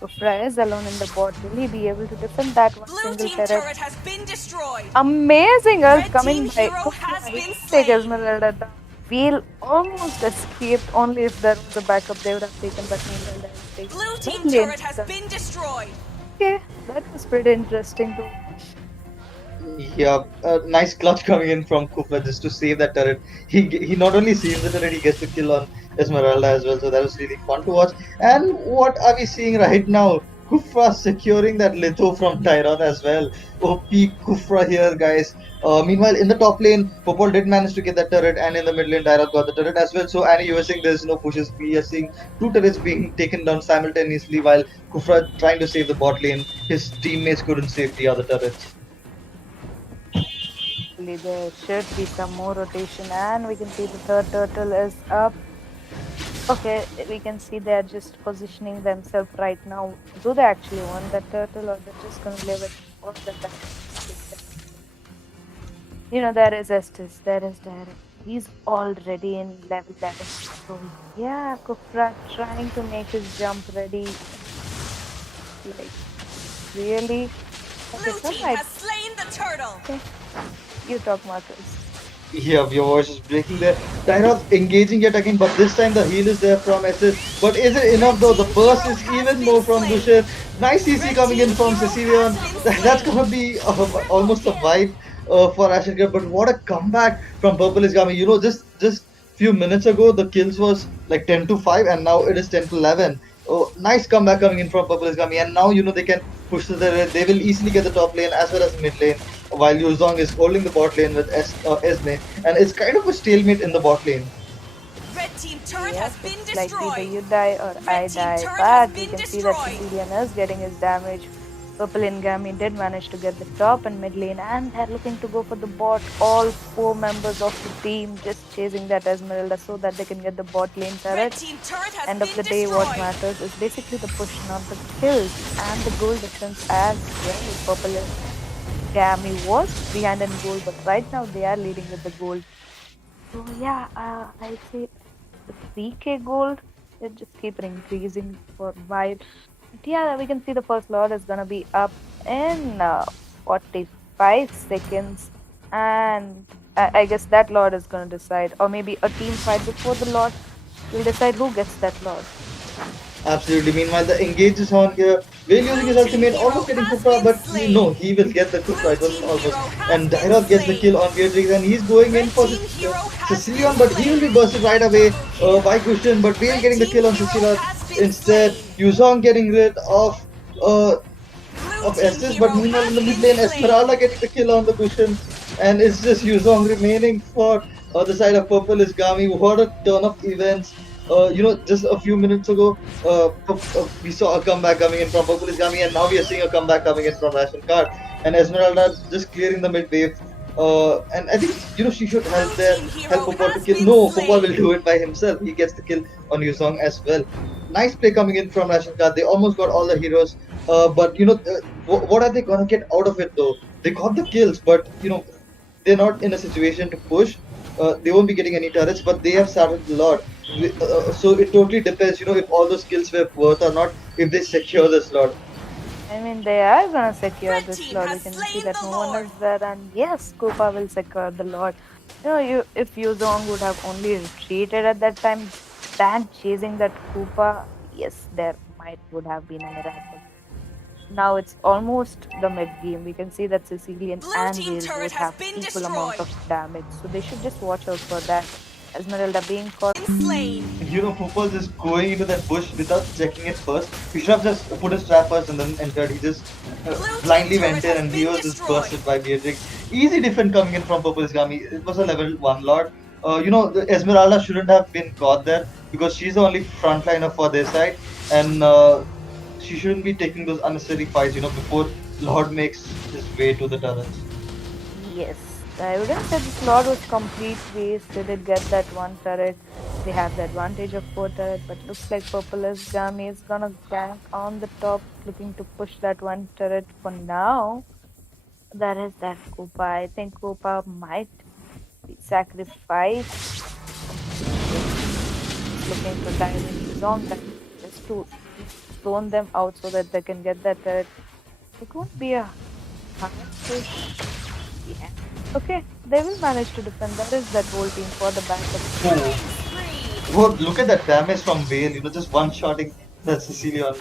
So Freya is alone in the bot. Will he be able to defend that one Blue single team turret? turret has been destroyed. Amazing ult Red coming team by hero has He been didn't take slain. Esmeralda down. Wheel almost escaped. Only if there was a backup, they would have taken back Esmeralda. Blue team Lovely turret has ult. been destroyed. Okay, that was pretty interesting to watch. Yeah, nice clutch coming in from Kufra just to save that turret. He not only saves the turret, he gets the kill on Esmeralda as well. So that was really fun to watch. And what are we seeing right now? Kufra securing that litho from Tyron as well. OP Kufra here, guys. Meanwhile, in the top lane, Popol did manage to get that turret, and in the mid lane, Tyron got the turret as well. So, Annie, you were saying there's no pushes. We are seeing two turrets being taken down simultaneously while Kufra trying to save the bot lane. His teammates couldn't save the other turrets. There should be some more rotation, and we can see the third turtle is up. Okay, we can see they're just positioning themselves right now. Do they actually want that turtle, or they're just gonna leave it all the time? There is Estes, there is Derek. He's already in level 11. So yeah, Kufra trying to make his jump ready. Like really? Okay, Blue so team right. has slain the turtle. Okay, you talk, Marcus. Yeah, your voice is breaking there. Tyros engaging yet again, but this time the heal is there from SS. But is it enough Red though? team The burst hero is has even been more from slain. Dushan. Nice CC Red coming team in from hero has Cecilion. been That's slain. gonna be Triple almost a kill. wipe for Ashiker. But what a comeback from Purple is coming. Just few minutes ago the kills was like 10 to 5, and now it is 10 to 11. Oh, nice comeback coming in from Purple is coming, and now they can push to the red. They will easily get the top lane as well as mid lane, while Yuzong is holding the bot lane with Esme, and it's kind of a stalemate in the bot lane. Red team turret has Yep, been it's like either destroyed. you die or Red I team die. turret has But we been can see that destroyed. Sicilian is getting his damage. Purple Ingami did manage to get the top and mid lane, and they're looking to go for the bot. All four members of the team just chasing that Esmeralda so that they can get the bot lane Red turret. team turret has End of been the day, what destroyed. matters is basically the push, not the kills and the goal difference as well. Purple Ingami was behind in goal, but right now they are leading with the gold. So yeah, I'll say the 3K gold, it just keep increasing for vibes. But yeah, we can see the first lot is gonna be up in 45 seconds, and I guess that lot is gonna decide, or maybe a team fight before the lot will decide who gets that lot. Absolutely. Meanwhile, the engage is on here. Whale using Blue his team ultimate, hero almost getting has Kufra, been but slain. no, he will get the Kufra. Blue It wasn't team almost. hero has And been Dyrod gets the slain. kill on Beatrix, and he's going Red in for team hero has been Sicilian, but he will slain. be bursted right away Double kill. by Cushion. But Vale Red getting the team kill on hero Cecilia has been instead. slain. Yuzong getting rid uh, Blue of team Estes, but hero meanwhile in has the mid been lane, slain. Esmeralda getting the kill on the cushion, and it's just Yuzong remaining for the side of Purple is Gami. What a turn of events! Just a few minutes ago, we saw a comeback coming in from Purple is Gami, and now we are seeing a comeback coming in from Ration Card, and Esmeralda just clearing the mid wave. And I think she should Blue help there, team help hero Popol to has kill. been No, Popol will slain. do it by himself. He gets the kill on Yuzong as well. Nice play coming in from Ration Card. They almost got all the heroes, but what are they gonna get out of it though? They got the kills, but they're not in a situation to push. They won't be getting any turrets, but they have started a lot. So it totally depends, if all those kills were worth or not. If they secure the slot. I mean, they are gonna secure Red this team slot. has We can see slain that the no one Lord. is there, and yes, Koopa will secure the lot. You if Yuzong would have only retreated at that time than chasing that Koopa, yes, there might would have been a miracle. Now it's almost the mid game. We can see that Sicilian Blue and team Vale turret both has have been equal amount destroyed. of damage, so they should just watch out for that. Esmeralda being caught. Been slain. Popol just going into that bush without checking it first. He should have just put his trap first and then entered. He just Blue team blindly turret went in has and he been was just destroyed. bursted by Beatrix. Easy defense coming in from Purple Gami. It was a level 1 lord. The Esmeralda shouldn't have been caught there because she's the only frontliner for their side, and she shouldn't be taking those unnecessary fights, before Lord makes his way to the turrets. Yes, I wouldn't say this lot was complete waste. They did get that one turret. They have the advantage of four turret, but looks like Purple's Gami is gonna gank on the top, looking to push that one turret for now. That is that Koopa. I think Koopa might be sacrificed. Yes, just looking to dive into zone that just to zone them out so that they can get that turret. It won't be a hard push. Yeah. Okay, they will manage to defend. That is that whole team for the backup. Oh, Killing spree. look at that damage from Vale, just one-shotting that Cecilia.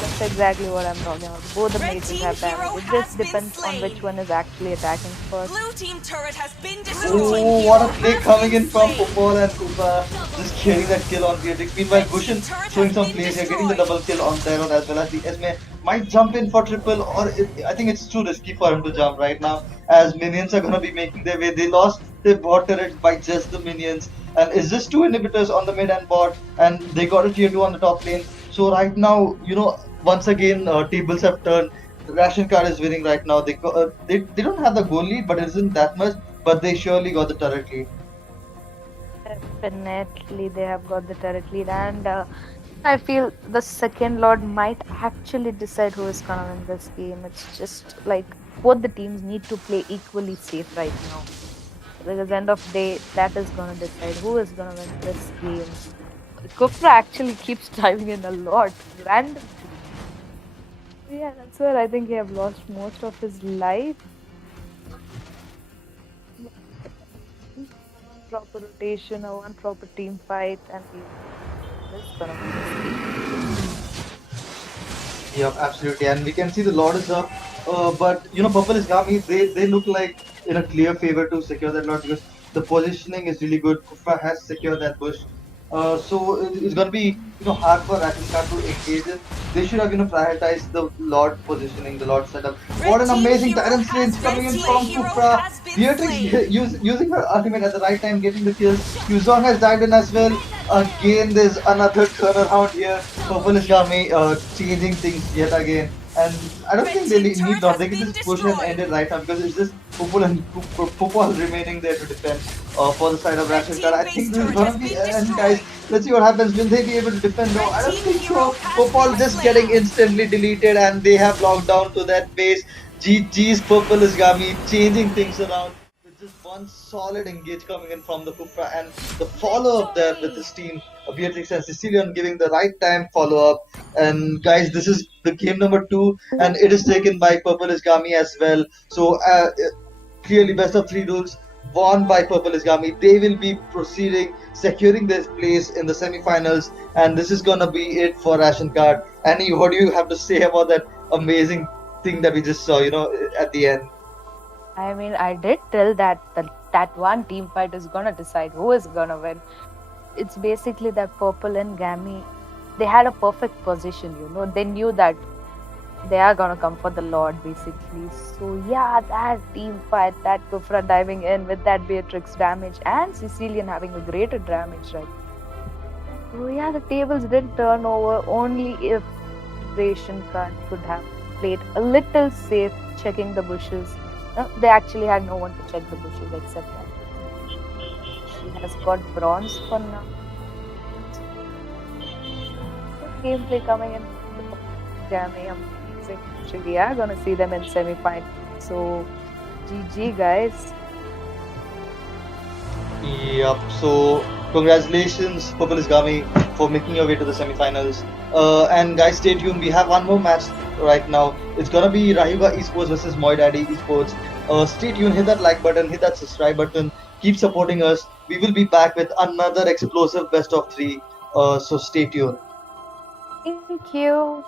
That's exactly what I'm talking about. Both the Red mages team have hero damage. It has just been depends on which slain. one is actually attacking first. Blue team turret has been Oh, destroyed. what a Hero play has coming been in from slain. Popol and Koopa. Just getting that kill on Beatrix. Meanwhile, Red team Gushin turret has showing some been plays here, getting the destroyed. double kill on Tyrone as well as the Esme might jump in for triple, or I think it's too risky for him to jump right now as minions are gonna be making their way. They lost their bot turret by just the minions, and it's just two inhibitors on the mid and bot, and they got a tier 2 on the top lane. So right now, once again, tables have turned. Ration card is winning right now. They don't have the goal lead, but it isn't that much. But they surely got the turret lead. Definitely, they have got the turret lead, and I feel the second Lord might actually decide who is gonna win this game. It's just like both the teams need to play equally safe right now. Because end of day, that is gonna decide who is gonna win this game. Kufra actually keeps diving in a lot, randomly. Yeah, that's where I think he have lost most of his life. Proper rotation or one proper team fight, and he is gonna win this game. Yep, absolutely. And we can see the Lord is up. But Purple is Gami, they look like in a clear favor to secure that Lord because the positioning is really good. Kufra has secured that bush. So it's gonna be hard for Rakinstar to engage it. They should have prioritized the Lord positioning, the Lord setup. What Red an team amazing hero Tyrant has Slinge coming red in team from hero Kufra. has been Beatrix slain. using her ultimate at the right time, getting the kills. Yuzong has dived in as well. Again, there's another turnaround here. Purple is Gami changing things yet again. And I don't Red think they team need turret Lord. has They can been just push and end destroyed. it right now because it's just Pupul and Pupul remaining there to defend for the side of Red Rashid Khan. team I think base this is turret gonna has be, been and guys, destroyed. let's see what happens. Will they be able to defend? No, Red I don't team think hero so. has Pupul been just getting slain. instantly deleted and they have locked down to that base. GG's Purple is Gami changing things around with just one solid engage coming in from the Kufra and the follow up there with his team, Beatrix and Sicilian giving the right time follow up. And guys, this is the game number 2, and it is taken by Purple Isgami as well. So clearly, best of 3 rules won by Purple Isgami. They will be proceeding, securing their place in the semi-finals, and this is gonna be it for Ration Card. Annie, what do you have to say about that amazing thing that we just saw? At the end. I mean, I did tell that one team fight is gonna decide who is gonna win. It's basically that Purple and Gami, they had a perfect position. They knew that they are gonna come for the Lord, basically. So yeah, that team fight, that Kufra diving in with that Beatrix damage, and Sicilian having a greater damage, right? So yeah, the tables did turn over only if Ration card could have played a little safe, checking the bushes. They actually had no one to check the bushes except that. She has got bronze for now. Good gameplay coming in. Jammy, amazing. So we are gonna see them in semi-final. So GG guys. Yep. So congratulations, Purple Isgami, for making your way to the semi-finals. And guys, stay tuned. We have one more match right now. It's gonna be Rahiga Esports versus Moy Daddy Esports. Stay tuned. Hit that like button. Hit that subscribe button. Keep supporting us. We will be back with another explosive best of 3. So stay tuned. Thank you.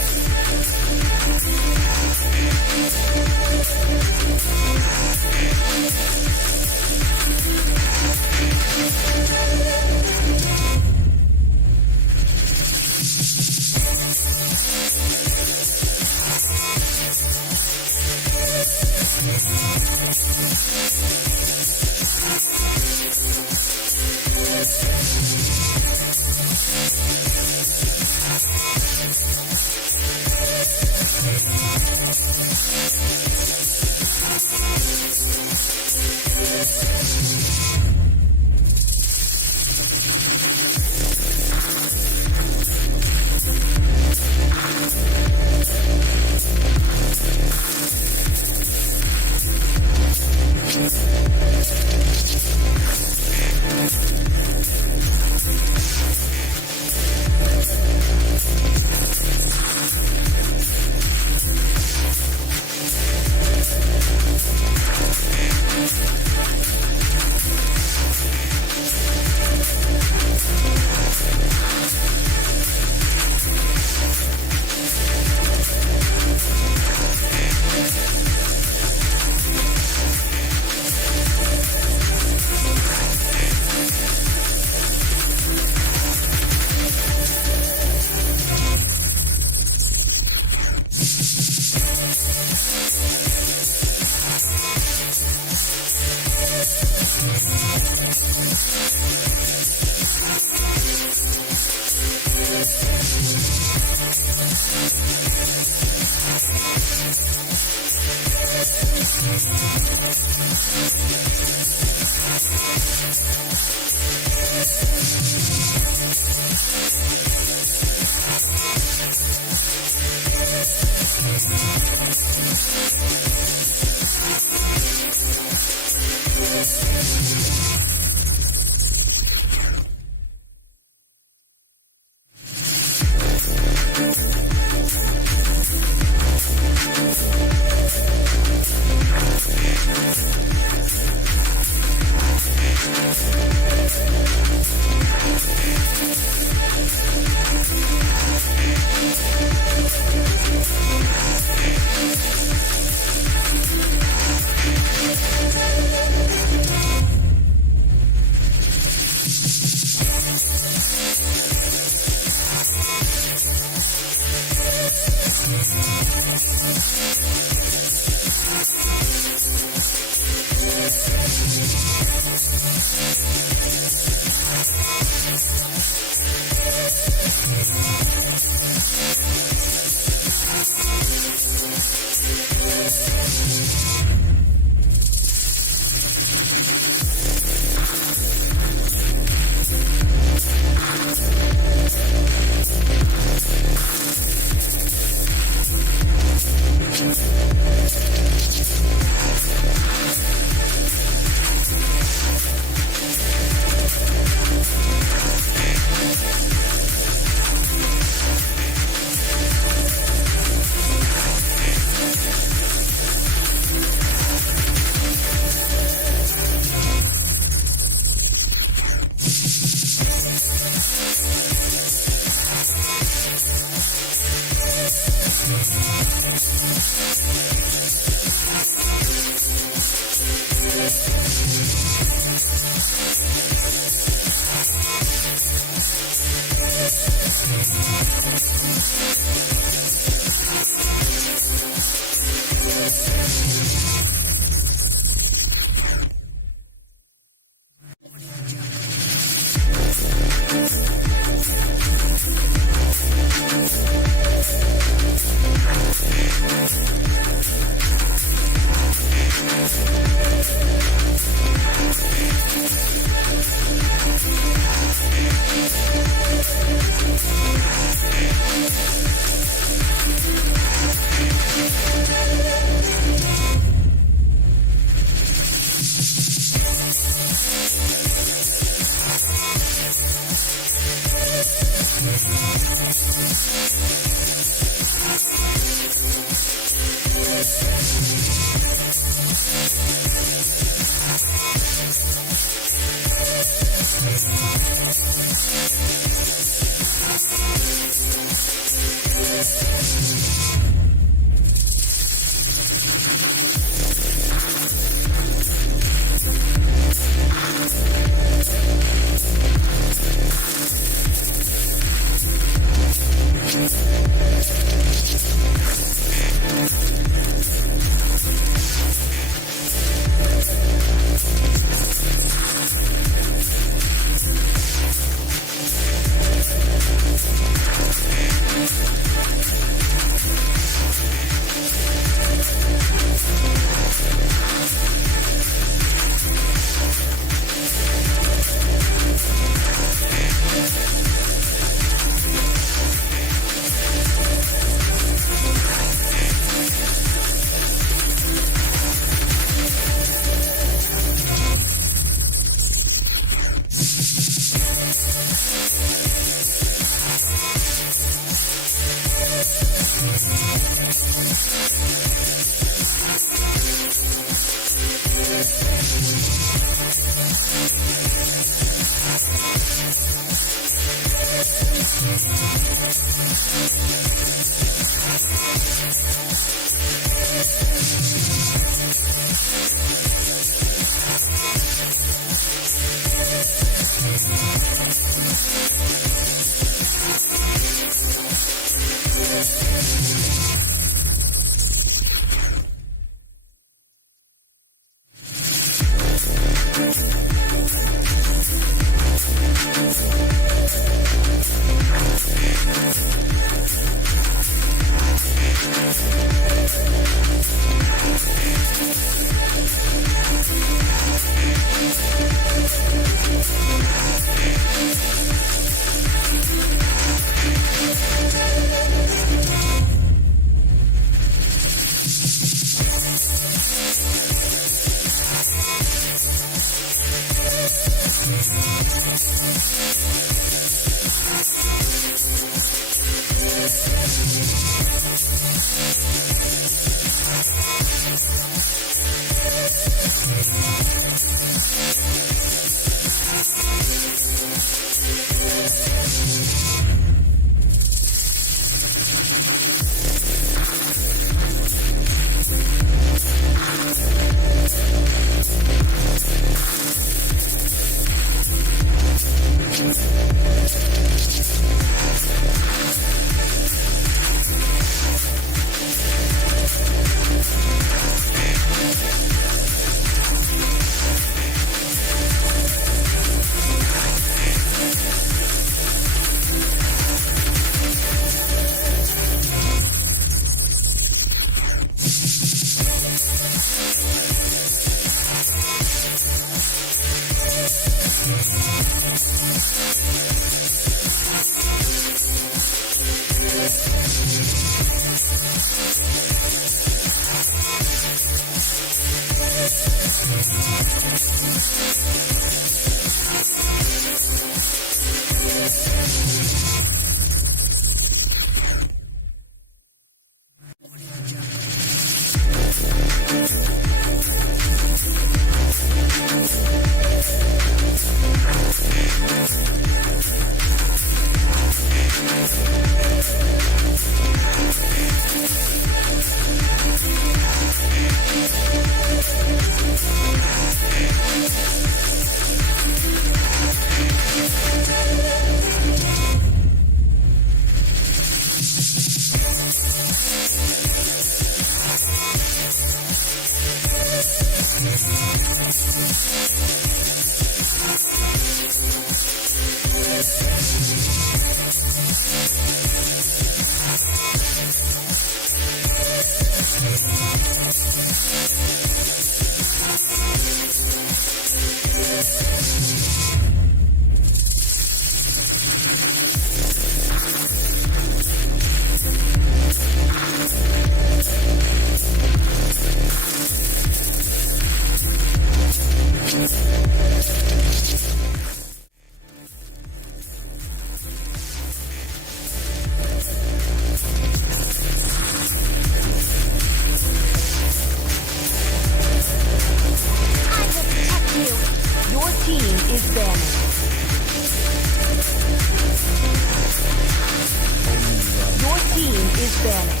is banning.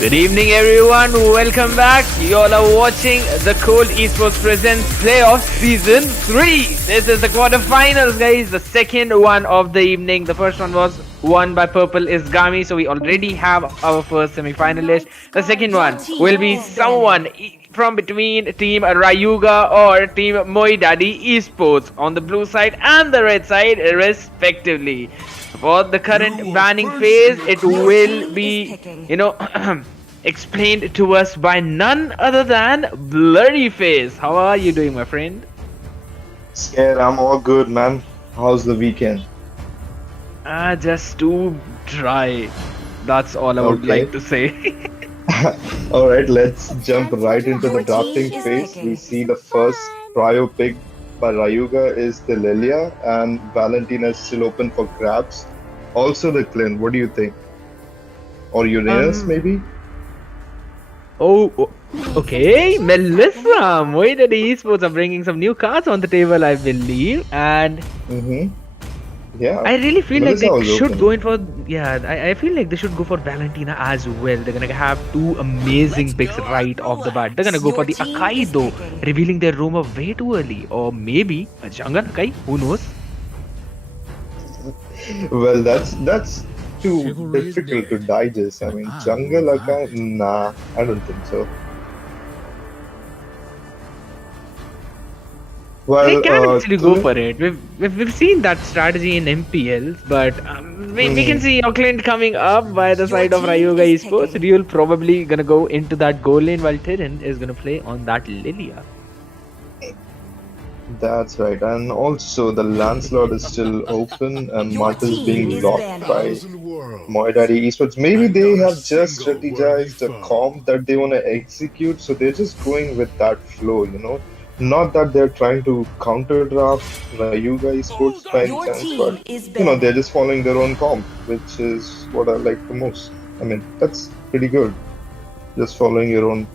Good evening, everyone. Welcome back. You all are watching the Colt Esports Presents Playoff Season 3. This is the quarterfinals, guys. The second one of the evening. The first one was won by Purple Isgami, so we already have our first semi-finalist. The second one will be someone from between Team Rayuga or Team Moidadi Esports on the blue side and the red side, respectively. For the current banning phase, it will be, explained to us by none other than Blurryface. How are you doing, my friend? Scared, I'm all good, man. How's the weekend? Just too dry. That's all I would like to say. Alright, let's jump right into the drafting phase. We see the first prio pick by Rayuga is the Lilia, and Valentina is still open for grabs. Also the Clint, what do you think? Or Uranus, maybe? Oh, okay. Melissa, Moidadi Esports are bringing some new cards on the table, I believe. And yeah, I really feel Melissa like they should open. go in for, I feel like they should go for Valentina as well. They're gonna have two amazing picks right off the bat. They're gonna go for the Akai though, revealing their roamer way too early. Or maybe a jungle Akai, who knows? Well, that's too difficult to digest. I mean, jungle Akai? Nah, I don't think so. Well, They can actually go for it. We've seen that strategy in MPLs, but we can see Auckland coming up by the side of Rayuga Esports. Real probably gonna go into that goal lane while Tyrion is gonna play on that Lilia. That's right, and also the Lancelot is still open, and Martin is being locked by Moidari Esports. Maybe they have just strategized a comp that they want to execute, so they're just going with that flow, Not that they're trying to counter draft Rayuga Esports by any chance, but they're just following their own comp, which is what I like the most. I mean, that's pretty good. Just following your own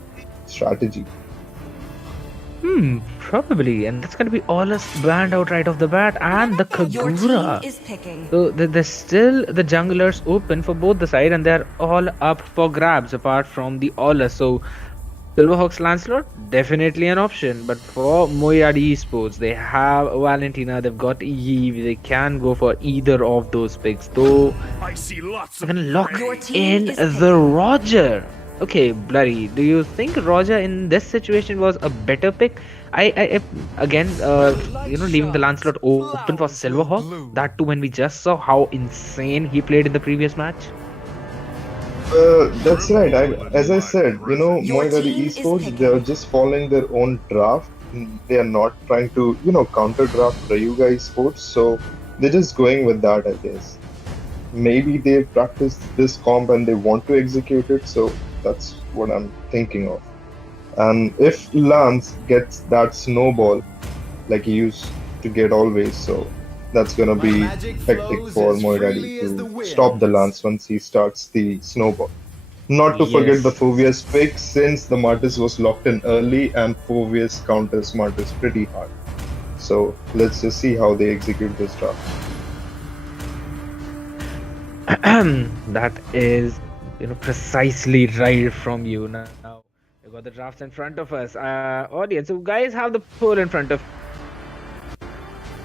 strategy. Probably, and that's gonna be all us banned out right off the bat, and the Kagura. So there's still the junglers open for both the side, and they're all up for grabs apart from the Ola. So Silverhawks Lancelot, definitely an option, but for Moyadi Esports, they have Valentina, they've got Eve, they can go for either of those picks, though they're gonna lock in the Roger. Okay, Blurry, do you think Roger in this situation was a better pick? I again, leaving the Lancelot open for Silverhawk, that too when we just saw how insane he played in the previous match. That's right. As I said, Moidari Esports, they are just following their own draft. They are not trying to, counter draft Rayuga Esports. So they're just going with that, I guess. Maybe they've practiced this comp and they want to execute it. So that's what I'm thinking of. And if Lance gets that snowball, like he used to get always, so that's gonna be hectic for Moidadi to stop the Lance once he starts the snowball. Not to forget the Phoveus pick, since the Martis was locked in early and Phoveus counters Martis pretty hard. So let's just see how they execute this draft. That is, precisely right from you. Now we got the drafts in front of us. Audience, so guys have the poll in front of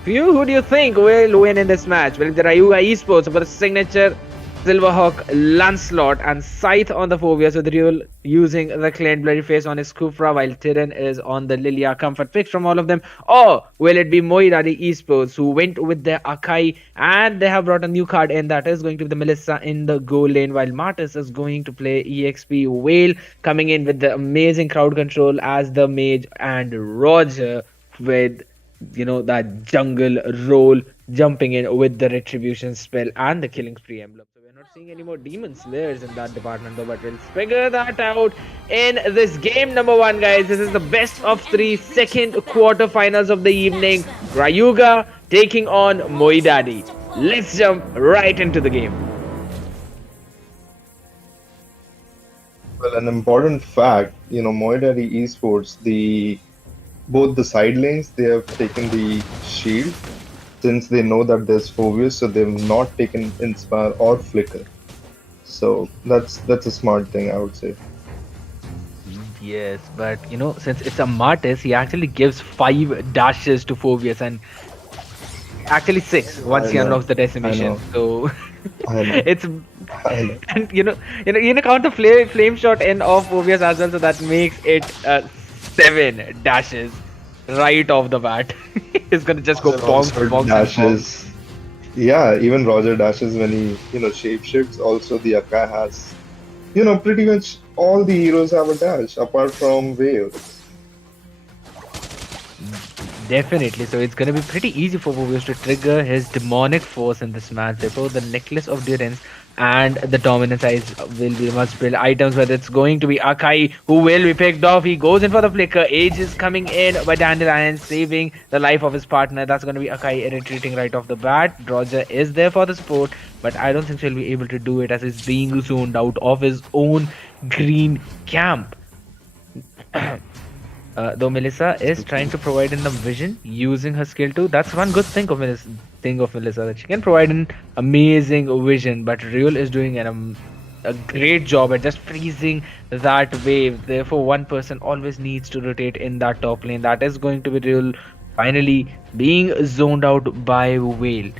you. Who do you think will win in this match? Will it be Rayuga Esports for the signature Silverhawk Lancelot and Scythe on the Phoveus with Real using the Clint Blurryface on his Kufra while Tyrion is on the Lilia? Comfort picks from all of them. Or will it be Moidadi Esports who went with their Akai and they have brought a new card in that is going to be the Melissa in the goal lane while Martis is going to play EXP Whale coming in with the amazing crowd control as the mage and Roger with that jungle role jumping in with the retribution spell and the killing spree emblem. So we're not seeing any more demon slayers in that department though, but we'll figure that out in this game number 1, guys. This is the best of 3 second quarterfinals of the evening. Rayuga taking on Moidadi. Let's jump right into the game. Well, an important fact, Moidari Esports, both the side lanes, they have taken the shield, since they know that there's Phobius, so they've not taken Inspire or Flicker. So that's a smart thing, I would say. Yes, but since it's a Martis, he actually gives 5 dashes to Phobius and actually 6 once I he know, unlocks the I decimation. know, So I know, it's I know. and count the flame shot in of Phobius as well, so that makes it 7 dashes right off the bat. He's gonna just go Roger bonks, also bonks, and bonks. dashes. Yeah, even Roger dashes when he, shapeshifts. Also, the Akai has, pretty much all the heroes have a dash apart from Wave. Definitely, so it's gonna be pretty easy for Phobius to trigger his demonic force in this match. Therefore, the necklace of durance and the dominance eyes will be the must build items. Whether it's going to be Akai who will be picked off, he goes in for the flicker. Age is coming in by Dandelion, saving the life of his partner. That's gonna be Akai retreating right off the bat. Roger is there for the support, but I don't think he'll be able to do it as he's being zoned out of his own green camp. Though Melissa is trying to provide in the vision using her skill too. That's one good thing of Melissa, that she can provide an amazing vision. But Real is doing a great job at just freezing that wave. Therefore, one person always needs to rotate in that top lane. That is going to be Real finally being zoned out by Whale.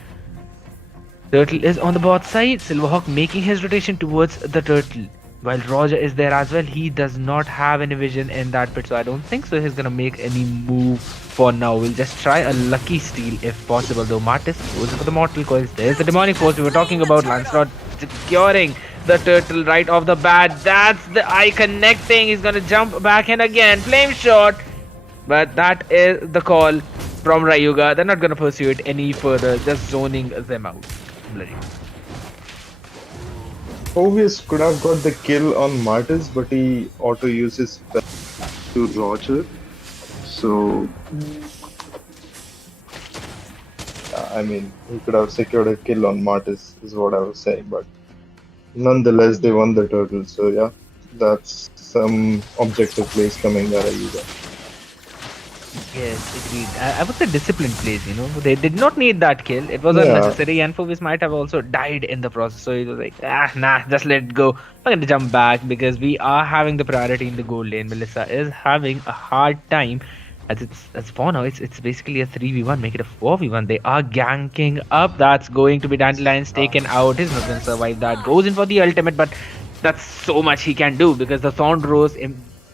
Turtle is on the bot side. Silverhawk making his rotation towards the turtle. While Roger is there as well, he does not have any vision in that pit, so I don't think so he's gonna make any move for now. We'll just try a lucky steal if possible, though. Martis goes for the mortal coils. There's the demonic force we were talking about. Lancelot securing the turtle right off the bat. That's the eye connecting. He's gonna jump back in again. Flame shot. But that is the call from Ryuga. They're not gonna pursue it any further, just zoning them out. Bloody. Phobius could have got the kill on Martis, but he auto uses spell to Roger. So, I mean, he could have secured a kill on Martis, is what I was saying. But nonetheless, they won the turtle. So yeah, that's some objective plays coming there, Ayuga. Yes, agreed. I would say disciplined plays, They did not need that kill. It was unnecessary, and Phobius might have also died in the process. So he was like, nah, just let it go. I'm going to jump back because we are having the priority in the gold lane. Melissa is having a hard time. As for now, it's basically a 3v1, make it a 4v1. They are ganking up. That's going to be Dandelion's taken out. He's not going to survive that. Goes in for the ultimate, but that's so much he can do because the Thorn Rose,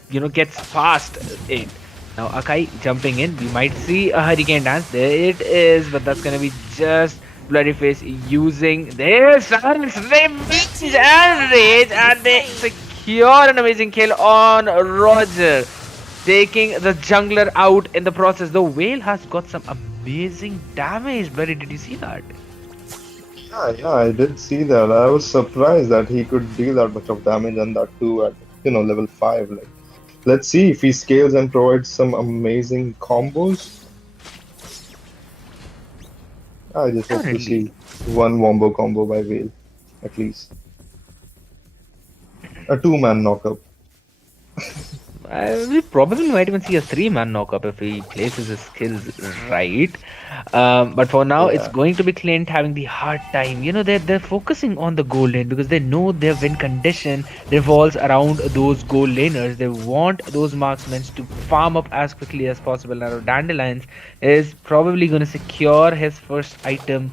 gets past it. Now Akai jumping in, we might see a Hurricane Dance. There it is, but that's gonna be just Bloody Face using their silence, revenge and rage, and they secure an amazing kill on Roger, taking the jungler out in the process. The Whale has got some amazing damage. Bloody, did you see that? Yeah, I did see that. I was surprised that he could deal that much of damage and that too at level 5. Like, let's see if he scales and provides some amazing combos. I just hope to see one wombo combo by Whale, at least. A 2-man knockup. We probably might even see a 3-man knockup if he places his skills right. But for now, it's going to be Clint having the hard time. They're focusing on the gold lane because they know their win condition revolves around those gold laners. They want those marksmen to farm up as quickly as possible. Now, Dandelions is probably going to secure his first item.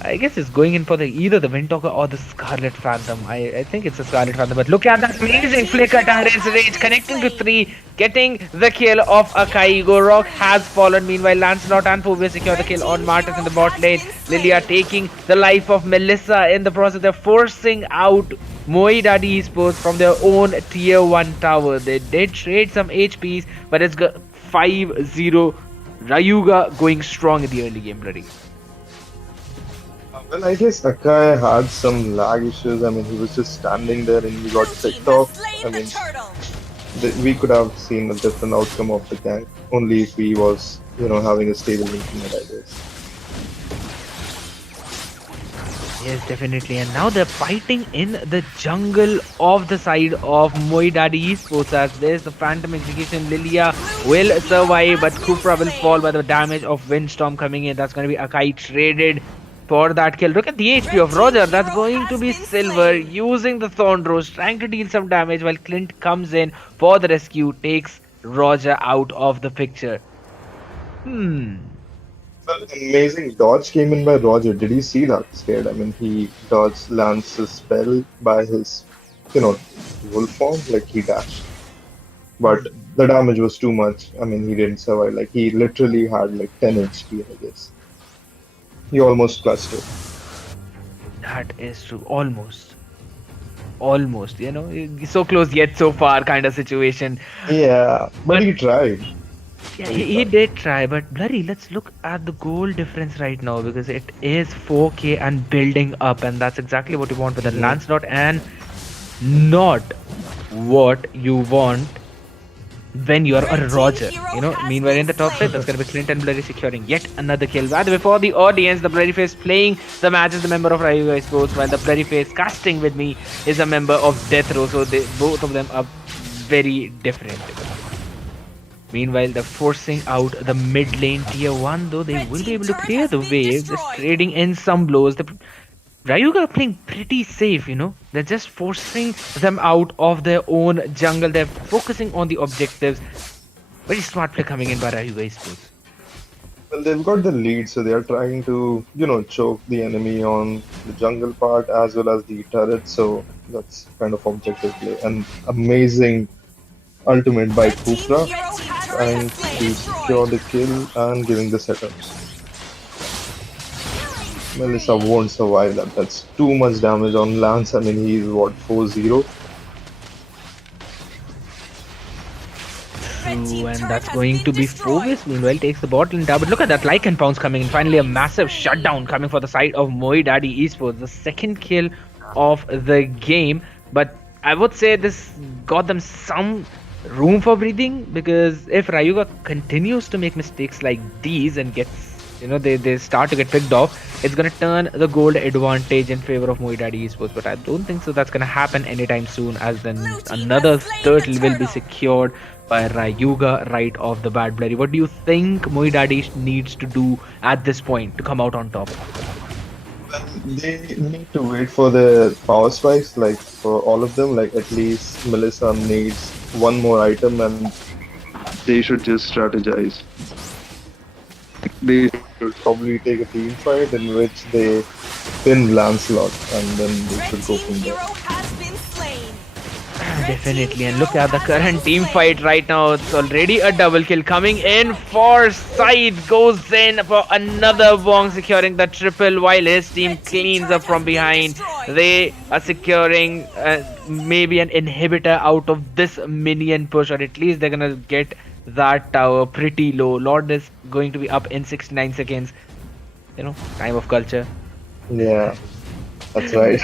I guess it's going in for either the Windtalker or the Scarlet Phantom. I think it's a Scarlet Phantom, but look at that amazing flicker Tyrant's Rage connecting to 3, getting the kill of Akai. Gorok has fallen. Meanwhile, Lancelot and Phobius secure the kill on Martis in the bot lane. Lilia taking the life of Melissa in the process. They're forcing out Moe Daddy Esports from their own tier 1 tower. They did trade some HPs, but it's got 5-0. Ryuga going strong in the early game, bloody. Well, I guess Akai had some lag issues. I mean, he was just standing there and he got picked off. I mean, we could have seen a different outcome of the gank, only if he was, having a stable internet, I guess. Yes, definitely. And now they're fighting in the jungle of the side of Moe Daddy Esports, as there's the Phantom Execution. Lilia will survive, but Kufra will fall by the damage of Windstorm coming in. That's going to be Akai traded for that kill. Look at the HP of Roger. That's going to be Silver using the Thorn Rose, trying to deal some damage while Clint comes in for the rescue, takes Roger out of the picture. Well, amazing dodge came in by Roger. Did you see that, Scared? I mean, he dodged Lance's spell by his, wolf form, like he dashed. But the damage was too much. I mean, he didn't survive. Like, he literally had like 10 HP, I guess. He almost clutched it. That is true. Almost. Almost, so close yet so far kind of situation. Yeah, but he tried. Yeah, he did try, but Blurry, let's look at the goal difference right now because it is 4k and building up, and that's exactly what you want with a Lancelot and not what you want when you're a Roger. Meanwhile in the top side, that's gonna be Clint and Blurry securing yet another kill. By the way, for the audience, the Blurry Face playing the match is a member of Ryuga Esports, while the Blurry Face casting with me is a member of Death Row, so both of them are very different. Meanwhile, they're forcing out the mid lane tier 1, though they will be able to clear the wave, just trading in some blows. Ryuga are playing pretty safe, They're just forcing them out of their own jungle. They're focusing on the objectives. Very smart play coming in by Ryuga Esports. Well, they've got the lead, so they are trying to, choke the enemy on the jungle part as well as the turret. So that's kind of objective play. And amazing ultimate by Kufra, trying to secure the kill and giving the setups. Melissa won't survive that. That's too much damage on Lance. I mean, he's what, 4-0? True, and that's going to be Fovis. Meanwhile, takes the bot lane down. But look at that Lycan Pounce coming in. Finally, a massive shutdown coming for the side of Moi Daddy Esports. The second kill of the game. But I would say this got them some room for breathing, because if Ryuga continues to make mistakes like these and gets, they start to get picked off, it's going to turn the gold advantage in favor of Moi Daddy Esports. But I don't think so that's going to happen anytime soon, as then another turtle will be secured by Ryuga right off the bat. Blurry, what do you think Moi Daddy needs to do at this point to come out on top? They need to wait for the power spikes, like for all of them. Like at least Melissa needs one more item, and they should just strategize. They should probably take a team fight in which they pin Lancelot, and then they should go from there. Definitely, and look at the current team fight right now. It's already a double kill coming in for Scythe. Goes in for another Wong, securing the triple while his team cleans up from behind. They are securing maybe an inhibitor out of this minion push, or at least they're gonna get that tower pretty low. Lord is going to be up in 69 seconds. Time of culture. Yeah. That's right.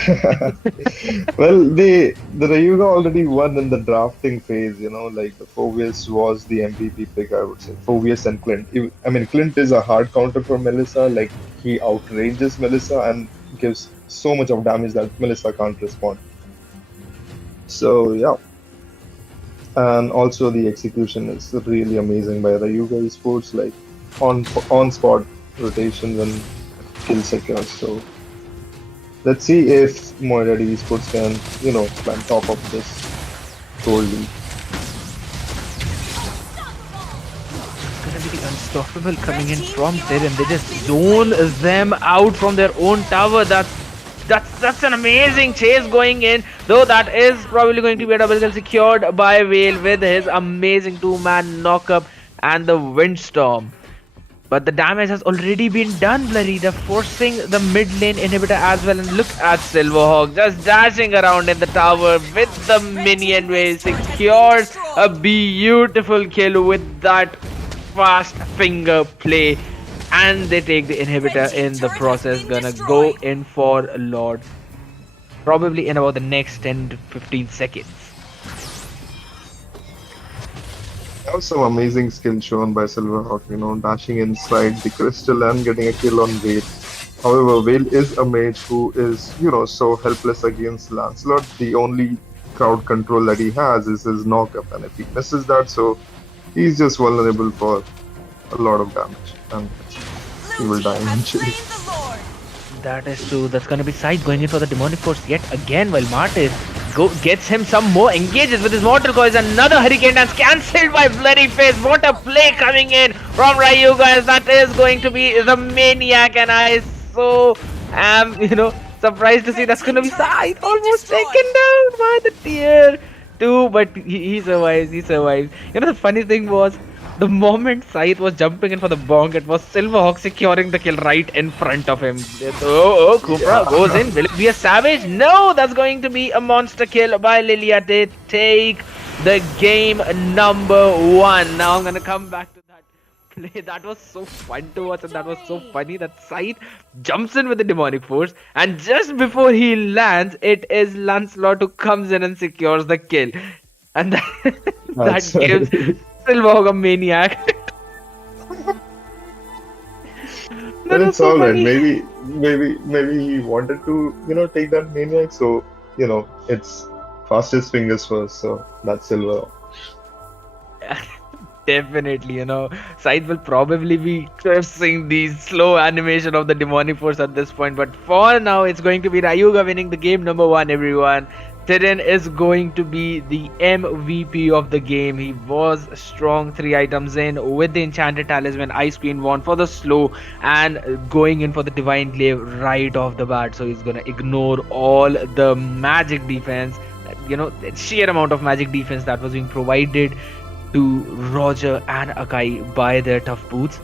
Well, the Ryuga already won in the drafting phase, like the Fovius was the MVP pick, I would say. Fovius and Clint. I mean, Clint is a hard counter for Melissa, like he outranges Melissa and gives so much of damage that Melissa can't respond. So, yeah. And also the execution is really amazing by Ryuga Esports, like on spot rotations and kill secures. So let's see if Moi Daddy Esports can, climb top of this gold league. It's gonna be the unstoppable coming in from there, and they just zone them out from their own tower. That's an amazing chase going in, though that is probably going to be a double kill secured by Vale with his amazing 2-man knockup and the Windstorm. But the damage has already been done, Blurry. They're forcing the mid lane inhibitor as well. And look at Silverhawk just dashing around in the tower with the minion wave. Secures a beautiful kill with that fast finger play. And they take the inhibitor in the process. Gonna go in for Lord. Probably in about the next 10 to 15 seconds. That was some amazing skill shown by Silverhawk, dashing inside the crystal and getting a kill on Vale. However, Vale is a mage who is, so helpless against Lancelot. The only crowd control that he has is his knockup, and if he misses that, so He's just vulnerable for a lot of damage, and he will die eventually. That is true. That's gonna be Scythe going in for the demonic force yet again, while Martis gets him some more, engages with his mortal coils. Another hurricane dance cancelled by Bloody Face. What a play coming in from Ryu, guys. That is going to be the maniac, and I so am, surprised to see that's gonna be Scythe almost taken down by the tier 2, but he survives. He survives. The funny thing was, the moment Scythe was jumping in for the bonk, it was Silverhawk securing the kill right in front of him. Kupra goes in. Will it be a savage? No, that's going to be a monster kill by Lilia. They take the game number 1. Now I'm going to come back to that play. That was so fun to watch, and that was so funny that Scythe jumps in with the demonic force, and just before he lands, it is Lancelot who comes in and secures the kill. And that gives Silverhawk a maniac. But it's so alright. Maybe he wanted to, take that maniac. So, it's fastest fingers first. So that's Silverhawk. Definitely, Scythe will probably be cursing the slow animation of the demonic force at this point. But for now, it's going to be Ryuga winning the game number 1, everyone. Tyrion is going to be the MVP of the game. He was strong 3 items in with the Enchanted Talisman. Ice Queen won for the slow and going in for the Divine Glaive right off the bat. So he's going to ignore all the magic defense, sheer amount of magic defense that was being provided to Roger and Akai by their tough boots.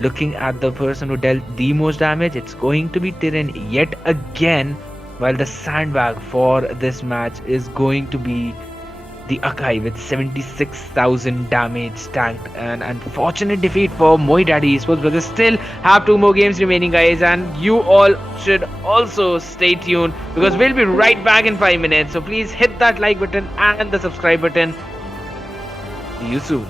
Looking at the person who dealt the most damage, it's going to be Tyrion yet again. While the sandbag for this match is going to be the Akai with 76,000 damage tanked. An unfortunate defeat for Moi Daddy Esports, but they still have 2 more games remaining, guys, and you all should also stay tuned because we'll be right back in 5 minutes. So please hit that like button and the subscribe button. See you soon.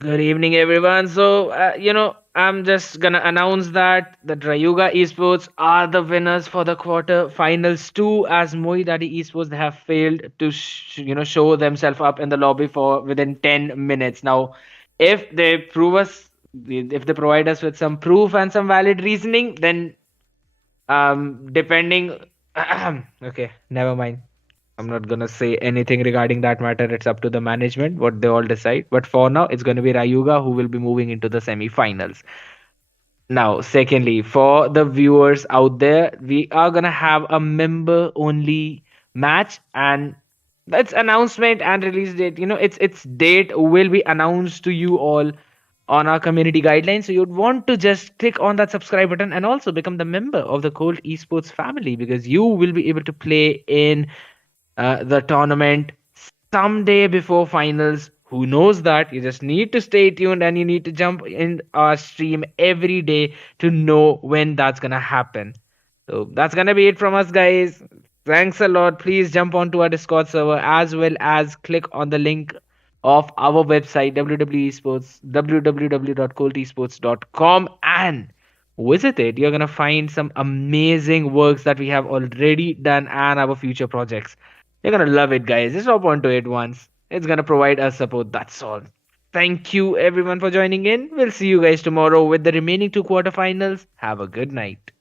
Good evening, everyone. So, I'm just gonna announce that the Drayuga Esports are the winners for the quarter finals two, as Moi Daddy Esports they have failed to, show themselves up in the lobby for within 10 minutes. Now, if they prove us, if they provide us with some proof and some valid reasoning, then depending, okay, never mind. I'm not gonna say anything regarding that matter. It's up to the management what they all decide. But for now, it's gonna be Rayuga who will be moving into the semi-finals. Now, secondly, for the viewers out there, we are gonna have a member-only match, and its announcement and release date. Its date will be announced to you all on our community guidelines. So you'd want to just click on that subscribe button and also become the member of the Colt Esports family, because you will be able to play in the tournament someday before finals. Who knows that? You just need to stay tuned and you need to jump in our stream every day to know when that's gonna happen. So that's gonna be it from us, guys. Thanks a lot. Please jump onto our Discord server as well as click on the link of our website www.esports www.coltesports.com and visit it. You're gonna find some amazing works that we have already done and our future projects. You're gonna love it, guys. Just hop onto it once. It's gonna provide us support. That's all. Thank you, everyone, for joining in. We'll see you guys tomorrow with the remaining two quarterfinals. Have a good night.